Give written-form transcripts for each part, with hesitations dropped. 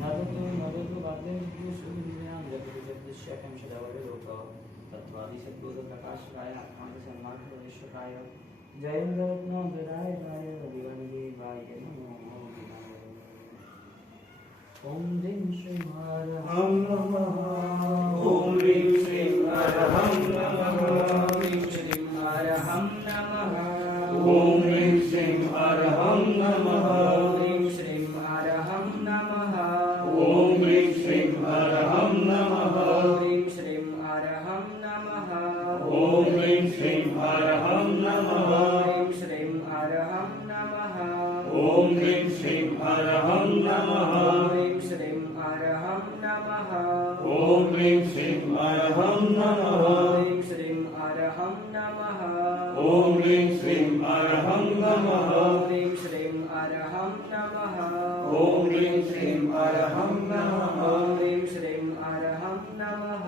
नदतु नदतु वाद्येषु सुविद्यां जगति जगदीश्यकं सदावलोक तत्त्वादिसद्बोधप्रकाशकाय आत्मानसन्मार्गेश्वराय जयेन्द्ररत्नविराय गाय रविवन्देवाय नमो ॐ ह्रीं श्रीं हरहं नमः ॐ ह्रीं श्रीं हरहं नमः ह्रीं श्रीं हरहं नमः ॐ ह्रीं श्रीं हरहं नमः ह्रीं श्रीं हरहं नमः ॐ ह्रीं श्रीं हरहं नमः ह्रीं श्रीं हरहं नमः ॐ ह्रीं श्रीं हरहं नमः ह्रीं श्रीं हरहं नमः ॐ ह्रीं श्रीं हरहं नमः ह्रीं श्रीं हरहं नमः ॐ ह्रीं श्रीं हरहं नमः ह्रीं श्रीं हरहं नमः ॐ ह्रीं श्रीं हरहं नमः ह्रीं श्रीं हरहं नमः ॐ ह्रीं श्रीं हरहं नमः ह्रीं श्रीं हरहं नमः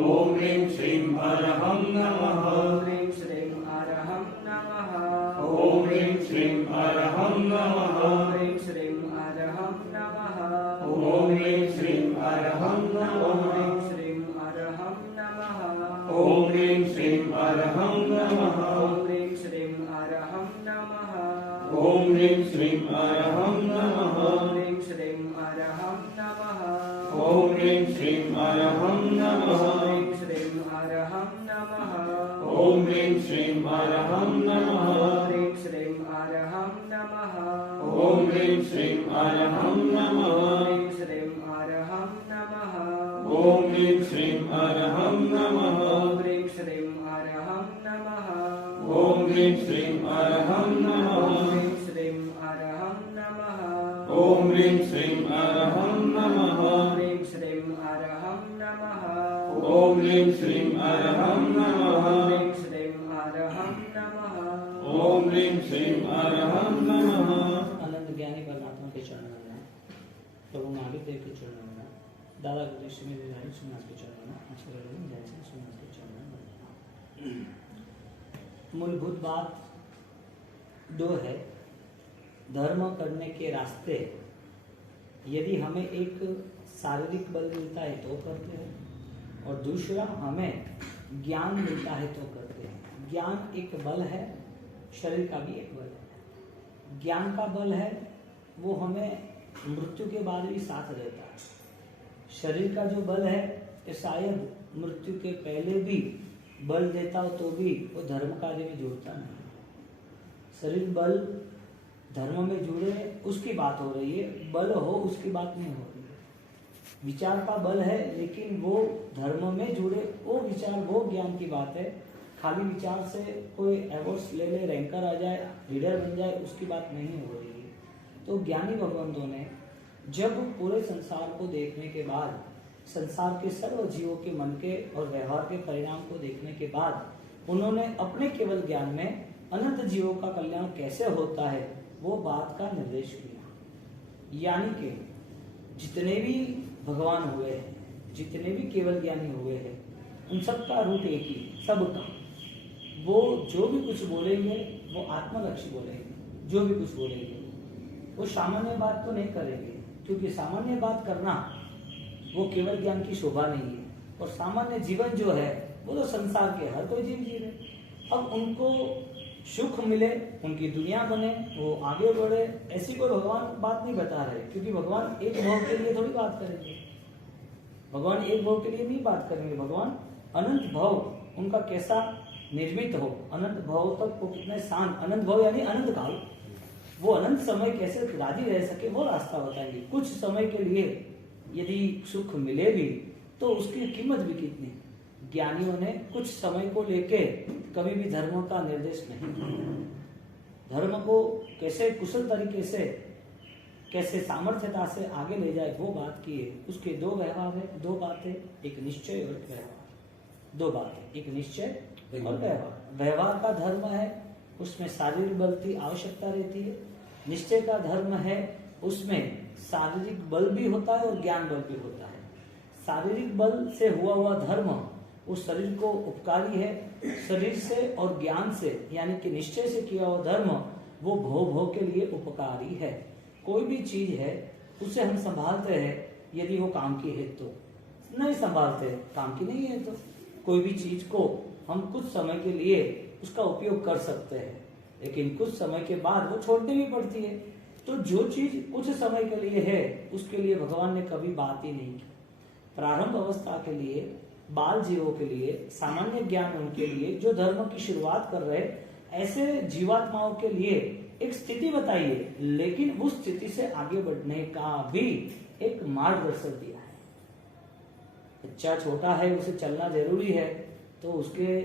ॐ ह्रीं श्रीं हरहं नमः ह्रीं श्रीं हरहं नमः ॐ ह्रीं श्रीं हरहं नमः ह्रीं श्रीं हरहं नमः ॐ ह्रीं श्रीं हरहं नमः ह्रीं श्रीं हरहं नमः ॐ ह्रीं श्रीं हरहं नमः ह्रीं श्रीं हरहं नमः ॐ ह्रीं श्रीं हरहं नमः ह्रीं श्रीं हरहं नमः ॐ ह्रीं श्रीं हरहं नमः ह्रीं श्रीं हरहं नमः ॐ ह्रीं श्रीं हरहं नमः ह्रीं श्रीं हरहं नमः ॐ ह्रीं श्रीं हरहं नमः ह्रीं श्रीं हरहं नमः ॐ ह्रीं श्रीं हरहं नमः ह्रीं श्रीं हरहं नमः ॐ ह्रीं श्रीं हरहं नमः ह्रीं श्रीं हरहं नमः ॐ ह्रीं श्रीं हरहं नमः ह्रीं श्रीं हरहं नमः ॐ ह्रीं श्रीं हरहं नमः ह्रीं श्रीं हरहं नमः ॐ ह्रीं श्रीं हरहं नमः अनंत ज्ञानी परमात्मा के चरणों में प्रभु महावीर देव के चरणों में दादा गुरु श्री विधायक सुनास के चरणों में आचार्य जय श्री सुनास के चरणों में मूलभूत बात दो है। धर्म करने के रास्ते यदि हमें एक शारीरिक बल मिलता है तो करते हैं और दूसरा हमें ज्ञान मिलता है तो करते हैं। ज्ञान एक बल है, शरीर का भी एक बल है। ज्ञान का बल है वो हमें मृत्यु के बाद भी साथ देता है। शरीर का जो बल है ये शायद मृत्यु के पहले भी बल देता हो तो भी वो धर्म कार्य में जुड़ता नहीं। शरीर बल धर्म में जुड़े उसकी बात हो रही है, बल हो उसकी बात नहीं हो रही है। विचार का बल है लेकिन वो धर्म में जुड़े वो विचार वो ज्ञान की बात है। खाली विचार से कोई अवार्ड्स ले ले, रैंकर आ जाए, लीडर बन जाए, उसकी बात नहीं हो रही है। तो ज्ञानी भगवंतों ने जब पूरे संसार को देखने के बाद, संसार के सर्व जीवों के मन के और व्यवहार के परिणाम को देखने के बाद उन्होंने अपने केवल ज्ञान में अनंत जीवों का कल्याण कैसे होता है वो बात का निर्देश दिया। यानी कि जितने भी भगवान हुए हैं, जितने भी केवल ज्ञानी हुए हैं, उन सबका रूट एक ही, सबका। वो जो भी कुछ बोलेंगे वो आत्मलक्ष्य बोलेंगे। जो भी कुछ बोलेंगे वो सामान्य बात तो नहीं करेंगे, क्योंकि सामान्य बात करना वो केवल ज्ञान की शोभा नहीं है। और सामान्य जीवन जो है वो तो संसार के हर कोई जीव जी रहे। अब उनको सुख मिले, उनकी दुनिया बने, वो आगे बढ़े, ऐसी कोई भगवान बात नहीं बता रहे। क्योंकि भगवान एक भाव के लिए थोड़ी बात करेंगे, भगवान एक भाव के लिए नहीं बात करेंगे। भगवान अनंत भाव उनका कैसा निर्मित हो, अनंत भाव तक वो कितने शांत, अनंत भाव यानी अनंत काल, वो अनंत समय कैसे राजी रह सके वो रास्ता बताएंगे। कुछ समय के लिए यदि सुख मिले भी तो उसकी कीमत भी कितनी। ज्ञानियों ने कुछ समय को लेके कभी भी धर्म का निर्देश नहीं किया। धर्म को कैसे कुशल तरीके से, कैसे सामर्थ्यता से आगे ले जाए वो बात की है। उसके दो व्यवहार है, दो बातें, एक निश्चय और व्यवहार। दो बातें, एक निश्चय और व्यवहार। व्यवहार का धर्म है उसमें शारीरिक बल की आवश्यकता रहती है। निश्चय का धर्म है उसमें शारीरिक बल भी होता है और ज्ञान बल भी होता है। शारीरिक बल से हुआ धर्म उस शरीर को उपकारी है, शरीर से और ज्ञान से यानी कि निश्चय से किया हुआ धर्म वो भोग के लिए उपकारी है। कोई भी चीज है उसे हम संभालते हैं यदि वो काम की है तो, नहीं संभालते काम की नहीं है तो। कोई भी चीज को हम कुछ समय के लिए उसका उपयोग कर सकते हैं, लेकिन कुछ समय के बाद वो छोड़नी भी पड़ती है। तो जो चीज कुछ समय के लिए है उसके लिए भगवान ने कभी बात ही नहीं की। प्रारंभ अवस्था के लिए, बाल जीवों के लिए, सामान्य ज्ञान उनके लिए जो धर्म की शुरुआत कर रहे, ऐसे जीवात्माओं के लिए एक स्थिति बताइए, लेकिन उस स्थिति से आगे बढ़ने का भी एक मार्गदर्शन दिया है। बच्चा छोटा है, उसे चलना जरूरी है, तो उसके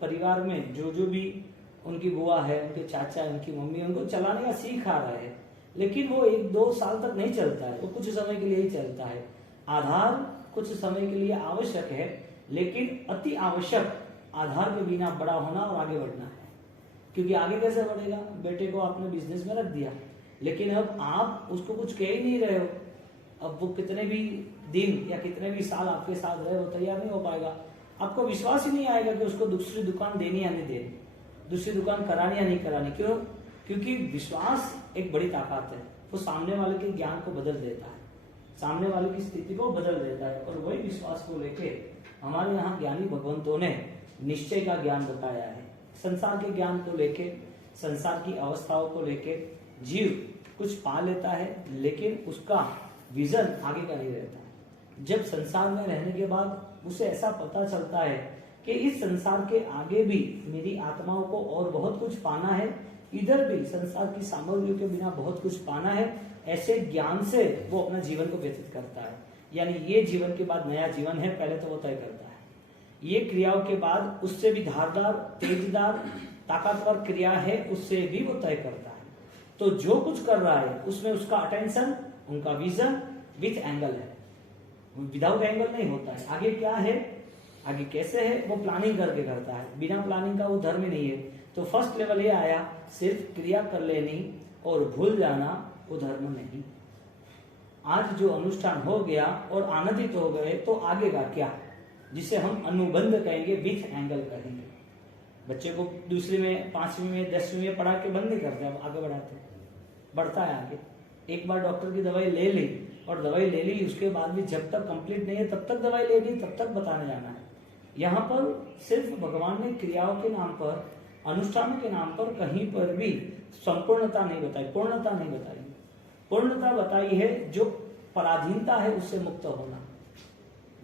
परिवार में जो जो भी उनकी बुआ है, उनके चाचा, उनकी मम्मी उनको चलाने का सीख आ रहा है, लेकिन वो 1-2 साल तक नहीं चलता है, वो कुछ समय के लिए ही चलता है। आधार कुछ समय के लिए आवश्यक है, लेकिन अति आवश्यक आधार के बिना बड़ा होना और आगे बढ़ना है। क्योंकि आगे कैसे बढ़ेगा? बेटे को आपने बिजनेस में रख दिया, लेकिन अब आप उसको कुछ कह ही नहीं रहे हो। अब वो कितने भी दिन या कितने भी साल आपके साथ रहे, वो तैयार नहीं हो पाएगा। आपको विश्वास ही नहीं आएगा कि उसको दूसरी दुकान देनी या नहीं देनी, दूसरी दुकान करानी या नहीं करानी। क्यों? क्योंकि विश्वास एक बड़ी ताकत है, वो सामने वाले के ज्ञान को बदल देता है, सामने वाले की स्थिति को बदल देता है। और वही विश्वास को लेके हमारे यहाँ ज्ञानी भगवंतों ने निश्चय का ज्ञान बताया है। संसार के ज्ञान को लेके, संसार की अवस्थाओं को लेके जीव कुछ पा लेता है, लेकिन उसका विजन आगे का नहीं रहता है। जब संसार में रहने के बाद उसे ऐसा पता चलता है कि इस संसार के आगे भी मेरी आत्माओं को और बहुत कुछ पाना है, इधर भी संसार की सामग्रियों के बिना बहुत कुछ पाना है, ऐसे ज्ञान से वो अपना जीवन को व्यतीत करता है। यानी ये जीवन के बाद नया जीवन है, पहले तो वो तय करता है। ये क्रियाओं के बाद उससे भी धारदार, तेजदार, ताकतवर क्रिया है, उससे भी वो तय करता है। तो जो कुछ कर रहा है उसमें उसका अटेंशन, उनका विजन विथ एंगल है, विदाउट एंगल नहीं होता है। आगे क्या है, आगे कैसे है, वो प्लानिंग करके करता है। बिना प्लानिंग का वो धर्म ही नहीं है। तो फर्स्ट लेवल ये आया, सिर्फ क्रिया कर लेनी और भूल जाना, वो धर्म नहीं। आज जो अनुष्ठान हो गया और आनंदित हो गए, तो आगे का क्या, जिसे हम अनुबंध कहेंगे, विथ एंगल कहेंगे। बच्चे को दूसरी में, 5वीं में, 10वीं में पढ़ा के बंद नहीं करते, अब आगे बढ़ाते, बढ़ता है आगे। एक बार डॉक्टर की दवाई ले ली और दवाई ले ली, उसके बाद भी जब तक कंप्लीट नहीं है तब तक दवाई लेनी, तब तक बताने जाना है। यहाँ पर सिर्फ भगवान ने क्रियाओं के नाम पर, अनुष्ठानों के नाम पर कहीं पर भी संपूर्णता नहीं बताई, पूर्णता नहीं बताई। पूर्णता बताई है जो पराधीनता है उससे मुक्त होना।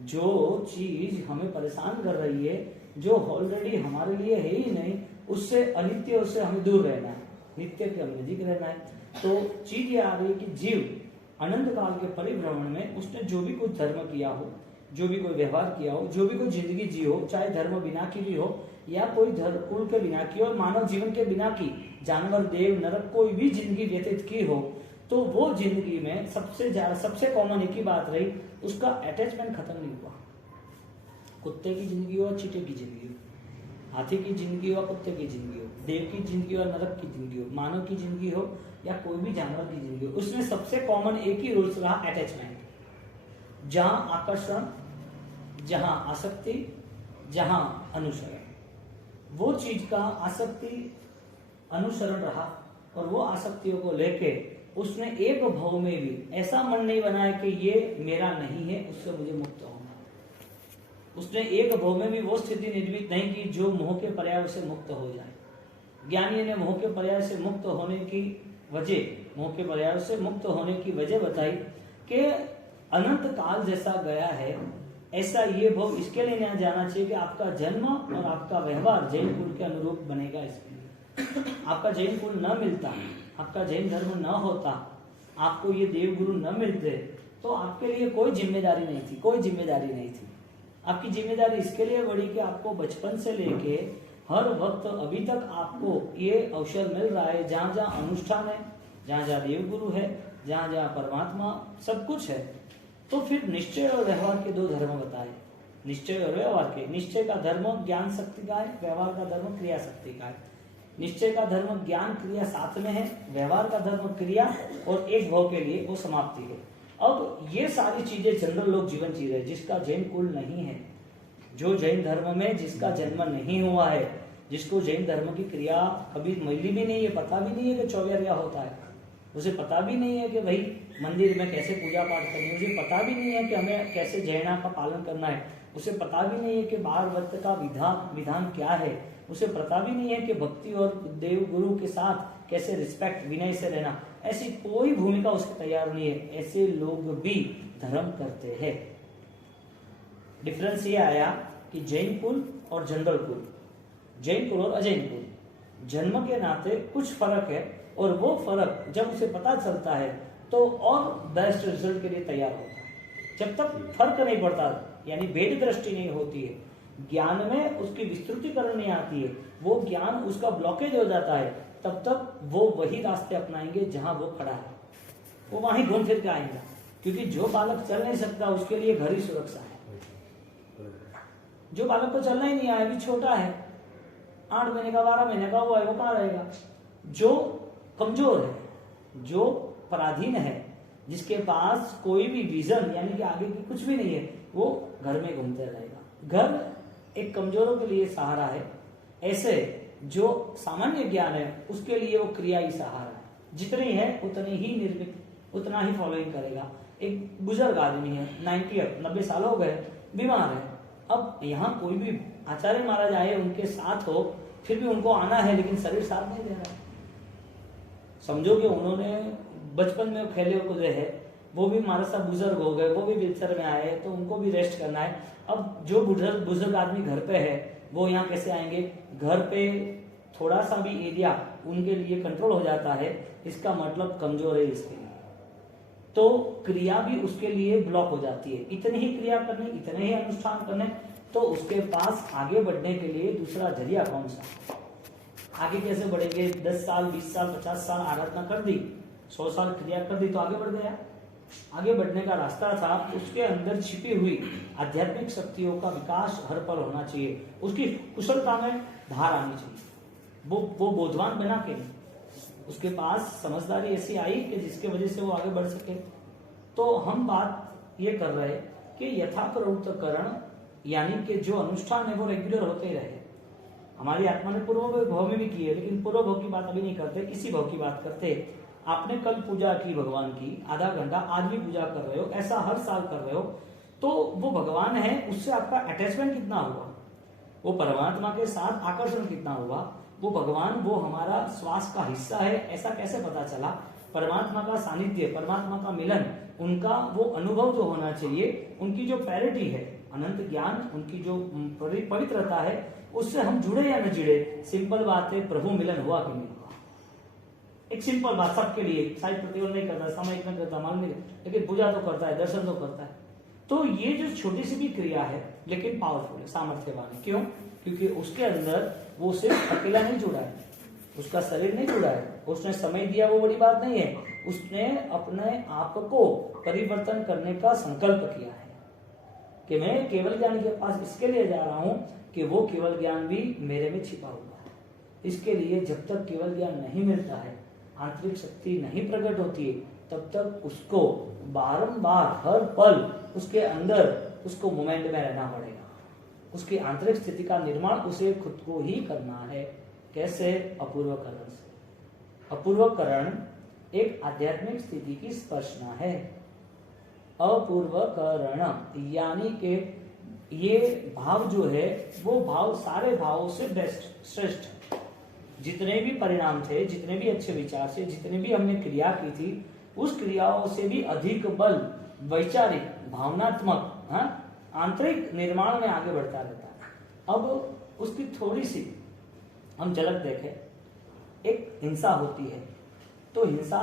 जो चीज हमें परेशान कर रही है, जो ऑलरेडी हमारे लिए है ही नहीं, उससे अनित्य, उससे हमें दूर रहना है, नित्य के हमें नजीक रहना है। तो चीज ये आ रही है कि जीव अनंत काल के परिभ्रमण में उसने जो भी कुछ धर्म किया हो, जो भी कोई व्यवहार किया हो, जो भी कोई जिंदगी जी हो, चाहे धर्म बिना की भी हो या कोई धर्म कुल के बिना की हो, मानव जीवन के बिना की, जानवर, देव, नरक कोई भी जिंदगी व्यतीत की हो, तो वो जिंदगी में सबसे कॉमन एक ही बात रही, उसका अटैचमेंट खत्म नहीं हुआ। कुत्ते की जिंदगी हो, चींटे की जिंदगी हो, हाथी की जिंदगी हो, कुत्ते की जिंदगी हो, देव की जिंदगी हो, नरक की जिंदगी हो, मानव की जिंदगी हो या कोई भी जानवर की जिंदगी हो, उसमें सबसे कॉमन एक ही रूल्स रहा, अटैचमेंट। जहां आकर्षण, जहां आसक्ति, जहां अनुसरण, वो चीज का आसक्ति अनुसरण रहा। और वो आसक्तियों को लेके उसने एक भाव में भी ऐसा मन नहीं बनाया कि ये मेरा नहीं है, उससे मुझे मुक्त होना। उसने एक भाव में भी वो स्थिति निर्मित नहीं की जो मोह के पर्याय से मुक्त हो जाए। ज्ञानी ने मोह के पर्याय से मुक्त होने की वजह, मोह के पर्याय से मुक्त होने की वजह बताई कि अनंत काल जैसा गया है, ऐसा ये भाव इसके लिए नहीं जाना चाहिए कि आपका जन्म और आपका व्यवहार जैन कुल के अनुरूप बनेगा। इसके लिए आपका जैन कुल न मिलता, आपका जैन धर्म न होता, आपको ये देव गुरु न मिलते, तो आपके लिए कोई जिम्मेदारी नहीं थी, कोई जिम्मेदारी नहीं थी। आपकी जिम्मेदारी इसके लिए बढ़ी कि आपको बचपन से लेके हर वक्त अभी तक आपको ये अवसर मिल रहा है, जहाँ जहाँ अनुष्ठान है, जहाँ जहाँ देव गुरु है, जहाँ जहाँ परमात्मा सब कुछ है। तो फिर निश्चय और व्यवहार के 2 धर्म बताए। निश्चय और व्यवहार के, निश्चय का धर्म ज्ञान शक्ति का है, व्यवहार का धर्म क्रिया शक्ति का है। निश्चय का धर्म ज्ञान क्रिया साथ में है, व्यवहार का धर्म क्रिया और एक भाव के लिए वो समाप्ति है। अब ये सारी चीजें जनरल लोग जीवन जी रहे, जिसका जैन कुल नहीं है, जो जैन धर्म में जिसका जन्म नहीं हुआ है, जिसको जैन धर्म की क्रिया कभी मिली भी नहीं है, पता भी नहीं है कि चौवेरिया होता है, उसे पता भी नहीं है कि भाई मंदिर में कैसे पूजा पाठ करनी है, उसे पता भी नहीं है कि हमें कैसे जैना का पालन करना है, उसे पता भी नहीं है कि बाल व्रत का विधान क्या है, उसे पता भी नहीं है कि भक्ति और देव गुरु के साथ कैसे रिस्पेक्ट विनय से रहना, ऐसी कोई भूमिका उसकी तैयार नहीं है। ऐसे लोग भी धर्म करते हैं। डिफरेंस ये आया कि जैन कुल और जनरल कुल, जैन कुल और अजैन कुल, जन्म के नाते कुछ फर्क है, और वो फर्क जब उसे पता चलता है तो और बेस्ट रिजल्ट के लिए तैयार होता है। जब तक फर्क नहीं पड़ता, यानी भेद दृष्टि नहीं होती है, ज्ञान में उसकी विस्तृतीकरण नहीं आती है, वो ज्ञान उसका ब्लॉकेज हो जाता है, तब तक वो वही रास्ते अपनाएंगे जहां वो खड़ा है, वो वहीं घूम फिर के आएंगे। क्योंकि जो बालक चल नहीं सकता उसके लिए घर ही सुरक्षा है। जो बालक को चलना ही नहीं आया, अभी छोटा है, 8 महीने का 12 महीने का हुआ है, वो कहाँ रहेगा। जो कमजोर है, जो पराधीन है, जिसके पास कोई भी विजन यानी कि आगे की कुछ भी नहीं है, वो घर में घूमते रहेगा। घर एक कमजोरों के लिए सहारा है, ऐसे जो सामान्य ज्ञान है उसके लिए वो क्रिया ही सहारा है। जितनी है उतनी ही निर्मित, उतना ही फॉलोइंग करेगा। एक बुजुर्ग आदमी है, 90 साल हो गए, बीमार है, अब यहाँ कोई भी आचार्य महाराज आए उनके साथ हो, फिर भी उनको आना है, लेकिन शरीर साथ नहीं दे रहा है। समझो कि उन्होंने बचपन में खेले कूदे है, वो भी हमारे साथ बुजुर्ग हो गए, वो भी व्हीलचेयर में आए, तो उनको भी रेस्ट करना है। अब जो बुजुर्ग आदमी घर पे है वो यहाँ कैसे आएंगे। घर पे थोड़ा सा भी एरिया उनके लिए कंट्रोल हो जाता है, इसका मतलब कमजोर है इसके लिए, तो क्रिया भी उसके लिए ब्लॉक हो जाती है। इतनी ही क्रिया करने, इतने ही अनुष्ठान करने, तो उसके पास आगे बढ़ने के लिए दूसरा जरिया कौन सा। आगे कैसे बढ़ेंगे। 10 साल 20 साल 50 साल आराधना कर दी, 100 साल क्रिया कर दी, तो आगे बढ़ गया। आगे बढ़ने का रास्ता था, उसके अंदर छिपी हुई आध्यात्मिक शक्तियों का विकास हर पल होना चाहिए, उसकी कुशलता में धार आनी चाहिए। वो बोधवान बना के, उसके पास समझदारी ऐसी आई कि जिसके वजह से वो आगे बढ़ सके। तो हम बात ये कर रहे कि यथाप्रवृत्तकरण, यानी कि जो अनुष्ठान है वो रेगुलर होते ही रहे। हमारी आत्मा ने पूर्व भाव में भी की है, लेकिन पूर्व भाव की बात अभी नहीं करते, इसी भाव की बात करते। आपने कल पूजा की भगवान की, आधा घंटा आज भी पूजा कर रहे हो, ऐसा हर साल कर रहे हो, तो वो भगवान है, उससे आपका अटैचमेंट कितना हुआ, वो परमात्मा के साथ आकर्षण कितना हुआ, वो भगवान वो हमारा श्वास का हिस्सा है, ऐसा कैसे पता चला। परमात्मा का सानिध्य, परमात्मा का मिलन, उनका वो अनुभव जो होना चाहिए, उनकी जो पैरिटी है, अनंत ज्ञान, उनकी जो पवित्रता है, उससे हम जुड़े या न जुड़े। सिंपल बात है, प्रभु मिलन हुआ कि नहीं हुआ। एक सिंपल बात सबके लिए, शायद प्रतिबंध नहीं करता, सामयिक नहीं करता, मालूम नहीं, लेकिन पूजा तो करता है, दर्शन तो करता है। तो ये जो छोटी सी भी क्रिया है, लेकिन पावरफुल है, सामर्थ्यवान है। क्यों? क्योंकि उसके अंदर वो सिर्फ अकेला नहीं जुड़ा है, उसका शरीर नहीं जुड़ा है, उसने समय दिया, वो बड़ी बात नहीं है, उसने अपने आप को परिवर्तन करने का संकल्प किया है कि मैं केवल ज्ञान के पास इसके लिए जा रहा हूं कि वो केवल ज्ञान भी मेरे में छिपा हुआ है। इसके लिए जब तक केवल ज्ञान नहीं मिलता है, आंतरिक शक्ति नहीं प्रकट होती है, तब तक उसको बारंबार हर पल उसके अंदर उसको मोमेंट में रहना पड़ेगा। उसकी आंतरिक स्थिति का निर्माण उसे खुद को ही करना है। कैसे? अपूर्वकरण से। अपूर्वकरण एक आध्यात्मिक स्थिति की स्पर्शना है। अपूर्वकरण यानी कि ये भाव जो है वो भाव सारे भावों से बेस्ट, श्रेष्ठ। जितने भी परिणाम थे, जितने भी अच्छे विचार से, जितने भी हमने क्रिया की थी, उस क्रियाओं से भी अधिक बल वैचारिक, भावनात्मक, आंतरिक निर्माण में आगे बढ़ता रहता है। अब उसकी थोड़ी सी हम झलक देखें। एक हिंसा होती है, तो हिंसा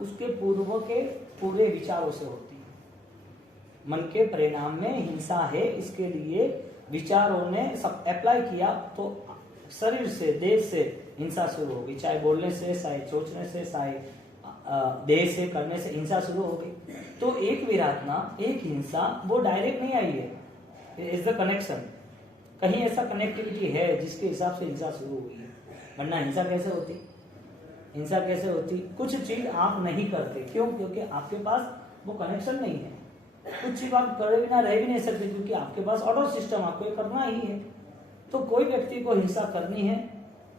उसके पूर्व के पूरे विचारों से होती है। मन के परिणाम में हिंसा है, इसके लिए विचारों ने सब अप्लाई किया, तो शरीर से, देह से हिंसा शुरू होगी, चाहे बोलने से, चाहे सोचने से, चाहे देह से करने से हिंसा शुरू होगी। तो एक विराटना, एक हिंसा, वो डायरेक्ट नहीं आई है, इज द कनेक्शन। कहीं ऐसा कनेक्टिविटी है जिसके हिसाब से हिंसा शुरू हुई है, वरना हिंसा कैसे होती? हिंसा कैसे होती? कुछ चीज आप नहीं करते, क्यों? क्योंकि आपके पास वो कनेक्शन नहीं है। कुछ चीज आप करे बिना रह भी नहीं सकते, क्योंकि आपके पास ऑटो सिस्टम, आपको करना ही है। तो कोई व्यक्ति को हिंसा करनी है,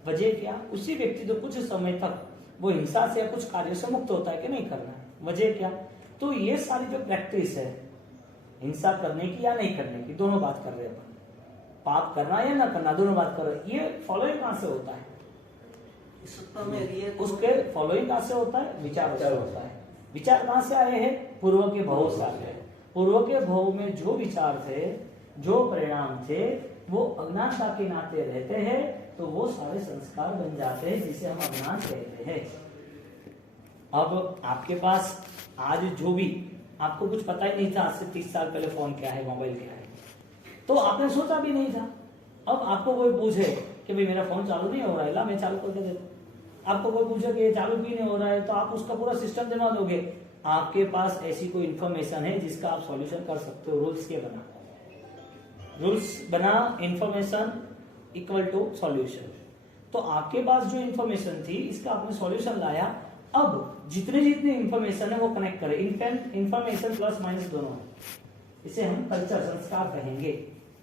वजह क्या? उसी व्यक्ति जो कुछ समय तक वो हिंसा से या कुछ कार्यों से मुक्त होता है कि नहीं करना है। वजह क्या? तो ये सारी जो प्रैक्टिस है हिंसा करने की या नहीं करने की, दोनों बात कर रहे हैं अपन, पाप करना या ना करना दोनों बात कर रहे हैं। ये फॉलोइंग कहां से होता है? उसके फॉलोइंग कहां से होता है? विचार से होता है। विचार कहां से आए हैं? पूर्व के भव से आए हैं। पूर्व के भव में जो विचार थे, जो परिणाम थे, वो अज्ञानता के नाते रहते हैं, तो वो सारे संस्कार बन जाते हैं जिसे हम अज्ञान कहते हैं। अब आपके पास आज जो भी आपको कुछ पता ही नहीं था, आज से 30 साल पहले फोन क्या है, मोबाइल क्या है, तो आपने सोचा भी नहीं था। अब आपको कोई पूछे कि भाई मेरा फोन चालू नहीं हो रहा है, ला मैं चालू करके देता। आपको कोई पूछे कि ये चालू भी नहीं हो रहा है, तो आप उसका पूरा सिस्टम जमा दोगे। आपके पास ऐसी कोई इंफॉर्मेशन है जिसका आप सॉल्यूशन कर सकते हो। रूल्स के बना, रूल्स बना, इंफॉर्मेशन इक्वल टू सॉल्यूशन। तो आपके पास जो इंफॉर्मेशन थी इसका आपने सॉल्यूशन लाया। अब जितने जितने इंफॉर्मेशन है वो कनेक्ट करें। इंफॉर्मेशन प्लस माइनस दोनों है, इसे हम कल्चर संस्कार कहेंगे।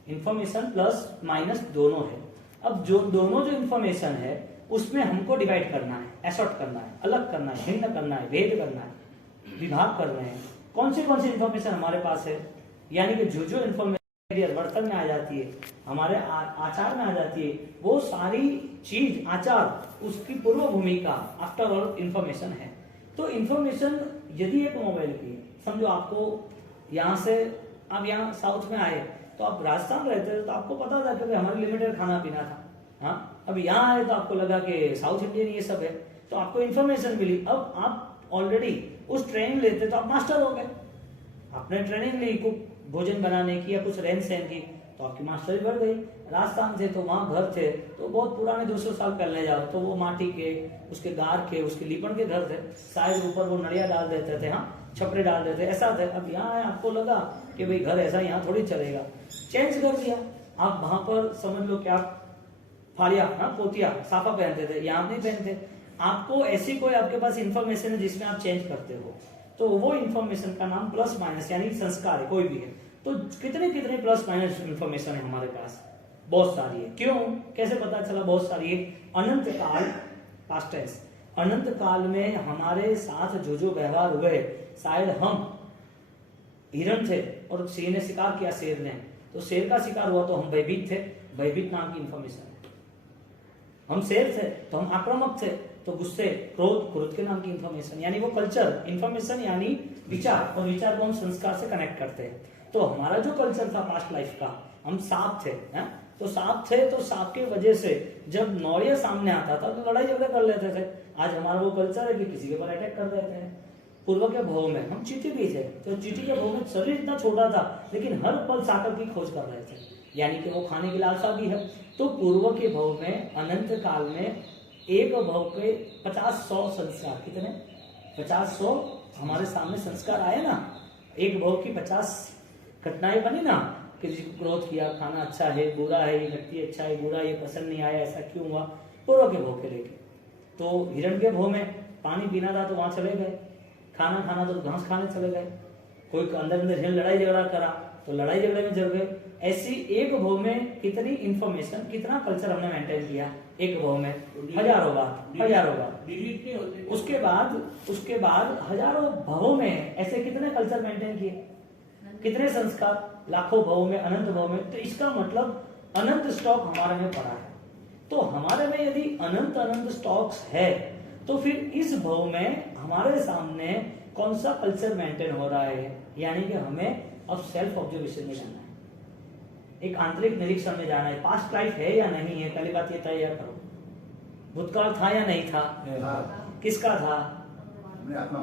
इंफॉर्मेशन प्लस माइनस दोनों है। अब जो दोनों जो इंफॉर्मेशन है उसमें हमको डिवाइड करना है, एसॉर्ट करना है, अलग करना है, भिन्न करना है, भेद करना है, विभाग कर रहे हैं। कौन सी इंफॉर्मेशन हमारे पास है, यानी कि जो जो इंफॉर्मेशन बर्तन में आ जाती है, हमारे आचार में आ जाती है, वो सारी चीज आचार उसकी पूर्व भूमिका आफ्टर ऑल इंफॉर्मेशन है। तो इंफॉर्मेशन यदि एक मोबाइल की, समझो आपको यहाँ से, आप यहाँ साउथ में आए तो आप राजस्थान रहते थे तो आपको पता था कि हमारे लिमिटेड खाना पीना था। हाँ, अब यहाँ आए तो आपको लगा कि साउथ इंडियन ये सब है, तो आपको इन्फॉर्मेशन मिली। अब आप ऑलरेडी उस ट्रेनिंग लेते तो आप मास्टर हो गए। आपने ट्रेनिंग ली कुक भोजन बनाने की या कुछ रहन सहन की, तो आपकी मास्टरी बढ़ गई। राजस्थान थे तो वहां घर थे तो बहुत पुराने 200 साल पहले जाओ तो वो माटी के, उसके गार के, उसके लीपन के घर थे। शायद ऊपर वो नड़िया डाल देते थे, हाँ छपरे डाल देते, ऐसा थे। अब यहाँ आपको लगा कि भाई घर ऐसा यहाँ थोड़ी चलेगा, चेंज कर दिया। आप वहां पर समझ लो कि आप फालिया, हाँ पोतिया, साफा पहनते थे, यहाँ नहीं पहनते। आपको ऐसी कोई आपके पास इंफॉर्मेशन है जिसमें आप चेंज करते हो, तो वो इंफॉर्मेशन का नाम प्लस माइनस यानी संस्कार है, कोई भी है। तो कितने कितने प्लस माइनस इंफॉर्मेशन है हमारे पास? बहुत सारी है। क्यों, कैसे पता चला बहुत सारी है? अनंत काल, पास्ट टेंस, अनंत काल में हमारे साथ जो जो व्यवहार हुए, शायद हम हिरण थे और शेर ने शिकार किया, शेर ने, तो शेर का शिकार हुआ तो हम भयभीत थे, भयभीत नाम की इंफॉर्मेशन है। हम शेर थे तो हम आक्रामक थे, तो गुस्से, क्रोध, क्रोध के नाम की इंफॉर्मेशन, यानी वो कल्चर, इंफॉर्मेशन यानी विचार, और विचार को हम संस्कार से कनेक्ट करते हैं। तो हमारा जो कल्चर था पास्ट लाइफ का, हम सांप थे, तो सांप थे, तो सांप की वजह से जब नौरिया सामने आता था तो लड़ाई झगड़ा कर लेते थे। आज हमारा वो कल्चर है कि किसी के ऊपर अटैक कर देते हैं। पूर्व के भव में हम चींटी भी थे, तो चींटी के भव में शरीर इतना छोटा था लेकिन हर पल साकर की खोज कर रहे थे, यानी कि वो खाने की लालसा भी है। तो पूर्व के भव में अनंत काल में एक भव के 50-100 संस्कार, कितने 50-100 हमारे सामने संस्कार आए ना। एक भव की 50 घटनाएं बनी ना, किसी को क्रोध किया, खाना अच्छा है, बुरा है, ये व्यक्ति अच्छा है, बुरा, ये पसंद नहीं आया, ऐसा क्यों हुआ, पूर्व के भव के लेके। तो हिरण के भव में पानी पीना था तो वहां चले गए, खाना खाना तो घास खाने चले गए, कोई अंदर अंदर हिरण लड़ाई झगड़ा करा तो लड़ाई झगड़े में जल गए। ऐसी एक भव में कितनी इंफॉर्मेशन, कितना कल्चर हमने मेंटेन किया एक भव में, हजारों बार। उसके बाद हजारों भवों में ऐसे कितने कल्चर मेंटेन किए, कितने संस्कार, लाखों भवों में, अनंत भव में। तो इसका मतलब अनंत स्टॉक हमारे में पड़ा है। तो हमारे में यदि अनंत स्टॉक्स है तो फिर इस भव में हमारे सामने कौन सा कल्चर मेंटेन हो रहा है, यानी कि हमें अब सेल्फ ऑब्जर्वेशन में जाना है, एक आंतरिक निरीक्षण में जाना है। पास्ट लाइफ है या नहीं है, पहली बात ये तय करो। भूतकाल था या नहीं था, किसका था,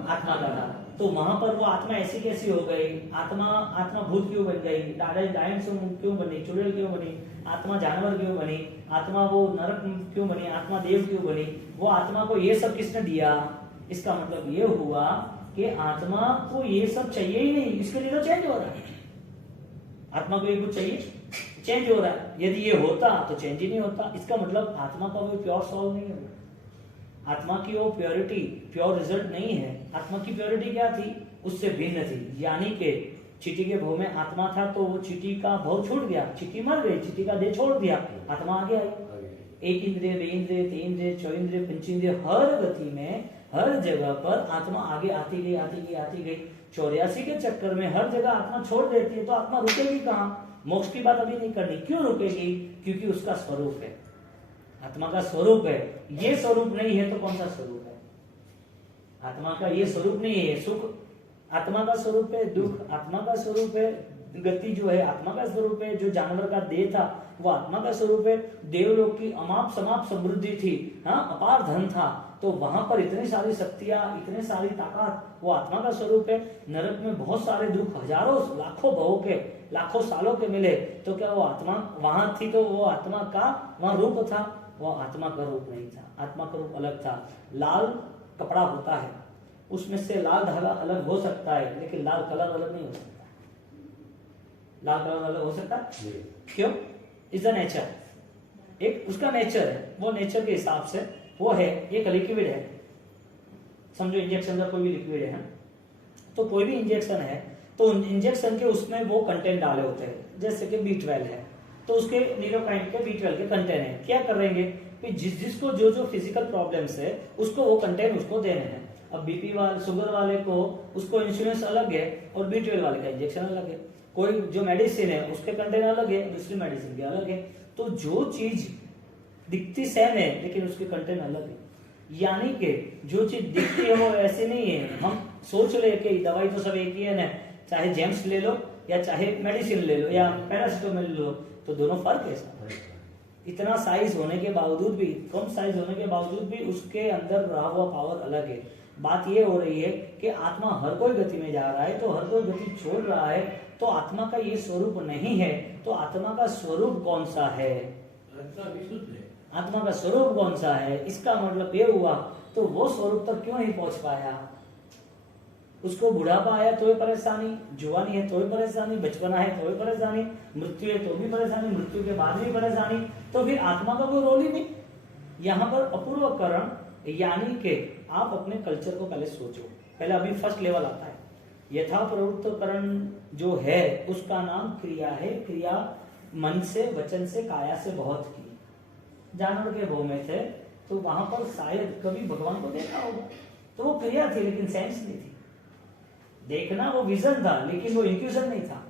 आत्मा का था। तो वहां पर वो आत्मा ऐसी कैसी हो गई, आत्मा भूत क्यों बन गई, डायन क्यों बनी, चुड़ैल क्यों बनी, आत्मा जानवर क्यों बनी, आत्मा वो नरक क्यों बनी, आत्मा देव क्यों बनी, वो आत्मा को ये सब किसने दिया। इसका मतलब ये हुआ कि आत्मा को ये सब चाहिए ही नहीं, इसके लिए तो चेंज हो रहा है। आत्मा को ये कुछ चाहिए, चेंज हो रहा है। यदि ये होता तो चेंज ही नहीं होता। इसका मतलब आत्मा का वो प्योर सोल नहीं है, आत्मा की वो प्योरिटी, प्योर रिजल्ट नहीं है। आत्मा की प्योरिटी क्या थी, उससे भिन्न थी। यानी कि चींटी के भव में आत्मा था तो वो चींटी का भव छूट गया, चींटी मर गई, चींटी का देह छोड़ दिया, आत्मा आगे आई। एक इंद्रिय, 2 इंद्रिय, 3 इंद्रिय, 4 इंद्रिय, 5 इंद्रिय, हर गति में हर जगह पर आत्मा आगे आती गई आती गई आती गई। 84 के चक्कर में हर जगह आत्मा छोड़ देती है, तो आत्मा रुकेगी कहाँ? मोक्ष की बात अभी नहीं करनी। क्यों रुकेगी? क्योंकि उसका स्वरूप है, आत्मा का स्वरूप है। ये स्वरूप नहीं है तो कौन सा स्वरूप है? आत्मा का ये स्वरूप नहीं है। सुख आत्मा का स्वरूप है, दुख आत्मा का स्वरूप है, गति जो है आत्मा का स्वरूप है, जो जानवर का देह था वो आत्मा का स्वरूप है। देवलोक की अमाप समाप समृद्धि थी, हाँ, अपार धन था, तो वहां पर इतनी सारी शक्तियां, इतने सारी ताकत, वो आत्मा का स्वरूप है। नरक में बहुत सारे दुख हजारों लाखों भवों के, लाखों सालों के मिले, तो क्या वो आत्मा वहां थी? तो वो आत्मा का वहां रूप था, वो आत्मा का रूप नहीं था। आत्मा का रूप अलग था। लाल कपड़ा होता है, उसमें से लाल धागा अलग हो सकता है, लेकिन लाल कलर अलग नहीं हो सकता। लाल कलर अलग हो सकता है? क्यों? इज द नेचर, एक उसका नेचर है, वो नेचर के हिसाब से वो है। एक लिक्विड है, समझो इंजेक्शन का कोई भी लिक्विड है, तो कोई भी इंजेक्शन है तो इंजेक्शन के उसमें वो कंटेंट डाले होते हैं। जैसे कि B12 है, तो उसके नीरोकाइन के B12 के कंटेंट है। क्या करेंगे कि जिसको जो जो फिजिकल प्रॉब्लम्स है उसको वो कंटेंट उसको देने हैं। अब बीपी वाले, शुगर वाले को उसको इंश्योरेंस अलग है और B12 वाले का इंजेक्शन अलग है। कोई जो मेडिसिन है उसके कंटेंट अलग है, दूसरी मेडिसिन के अलग है। तो जो चीज दिखती सेम है लेकिन उसके कंटेंट अलग है। यानी कि जो चीज दिखती है वो ऐसे नहीं है। हम सोच ले कि दवाई तो सब एक ही है ना, चाहे जेम्स ले लो या चाहे मेडिसिन ले लो या पैरासिटामोल ले लो, तो दोनों फर्क है। इतना साइज होने के बावजूद भी, कम साइज होने के बावजूद भी उसके अंदर रहा हुआ पावर अलग है। बात ये हो रही है कि आत्मा हर कोई गति में जा रहा है, तो हर कोई गति छोड़ रहा है, तो आत्मा का ये स्वरूप नहीं है। तो आत्मा का स्वरूप कौन सा है? आत्मा का स्वरूप कौन सा है? इसका मतलब ये हुआ, तो वो स्वरूप तक क्यों नहीं पहुंच पाया? उसको बुढ़ापा आया तो भी परेशानी, जुवानी है तो भी परेशानी, बचपना है तो भी परेशानी, मृत्यु है तो भी परेशानी, मृत्यु के बाद भी परेशानी, तो फिर आत्मा का कोई रोल ही नहीं। यहाँ पर अपूर्वकरण, यानी कि आप अपने कल्चर को पहले सोचो। पहले अभी फर्स्ट लेवल आता है, यथा प्रवृत्तकरण जो है उसका नाम क्रिया है। क्रिया मन से, वचन से, काया से बहुत की। जानवर के भव में थे तो वहां पर शायद कभी भगवान को देखा होगा, तो वो क्रिया थी लेकिन सेंस नहीं थी। देखना वो विजन था लेकिन वो इंट्यूशन नहीं था।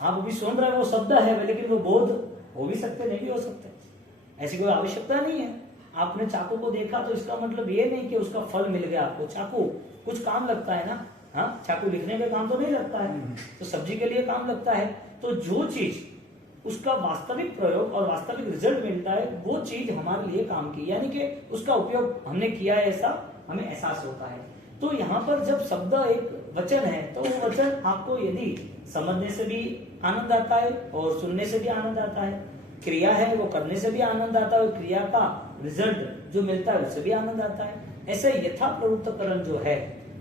आप अभी सुन रहे वो शब्द है लेकिन वो बोध हो भी सकते, नहीं भी हो सकते, ऐसी कोई आवश्यकता नहीं है। आपने चाकू को देखा तो इसका मतलब ये नहीं कि उसका फल मिल गया आपको। चाकू कुछ काम लगता है ना, हाँ, चाकू लिखने के काम तो नहीं लगता है, तो सब्जी के लिए काम लगता है। तो जो चीज उसका वास्तविक प्रयोग और वास्तविक रिजल्ट मिलता है वो चीज हमारे लिए काम की, यानी कि उसका उपयोग हमने किया है, ऐसा हमें एहसास होता है। तो यहाँ पर जब शब्द एक वचन है तो वो वचन आपको यदि समझने से भी आनंद आता है और सुनने से भी आनंद आता है, क्रिया है वो करने से भी आनंद आता है और क्रिया का रिजल्ट जो मिलता है उससे भी आनंद आता है। ऐसे यथा प्रवृत्तकरण जो है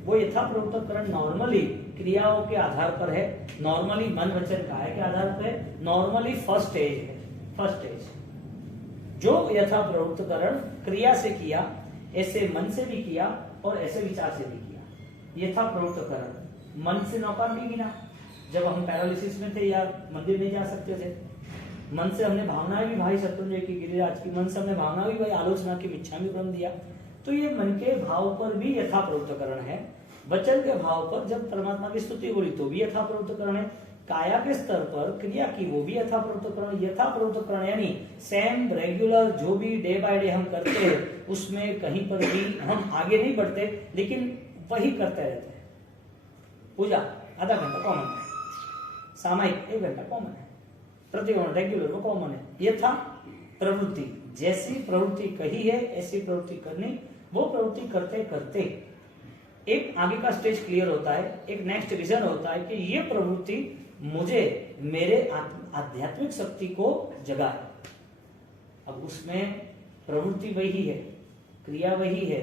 वो यथा प्रवृत्तकरण नॉर्मली क्रियाओं के आधार पर है, नॉर्मली मन वचन काया के आधार पर है, नॉर्मली फर्स्ट स्टेज है। फर्स्ट स्टेज जो यथा प्रवृत्तकरण क्रिया से किया, ऐसे मन से भी किया और ऐसे विचार से भी किया। यथा प्रवृत्तकरण मन से नौका नहीं गिना, जब हम पैरालिसिस में थे या मंदिर नहीं जा सकते थे, मन से हमने भावनाएं भी भाई शत्रुंजय की, गिरिराज की, मन से हमने भावना भी भाई आलोचना की, इच्छा भी क्रम दिया। तो ये मन के भाव पर भी यथा प्रवृत्तकरण है। वचन के भाव पर जब परमात्मा की स्तुति बोली तो भी यथा प्रवृत्तकरण है। काया के स्तर पर क्रिया की वो भी यथा प्रवृत्तकरण। यथा प्रवृत्तकरण यानी सेम रेगुलर जो भी डे बाय डे हम करते हैं उसमें कहीं पर भी हम आगे नहीं बढ़ते, लेकिन वही करते रहते हैं। पूजा आधा घंटा कॉमन है, सामायिक 1 घंटा कॉमन है, प्रतिगण रेगुलर वो कॉमन है। यथा प्रवृत्ति, जैसी प्रवृत्ति कही है ऐसी प्रवृत्ति करनी, वो प्रवृत्ति करते करते एक आगे का स्टेज क्लियर होता है, एक नेक्स्ट विजन होता है कि ये प्रवृत्ति मुझे मेरे आध्यात्मिक शक्ति को जगाए। अब उसमें प्रवृत्ति वही है, क्रिया वही है,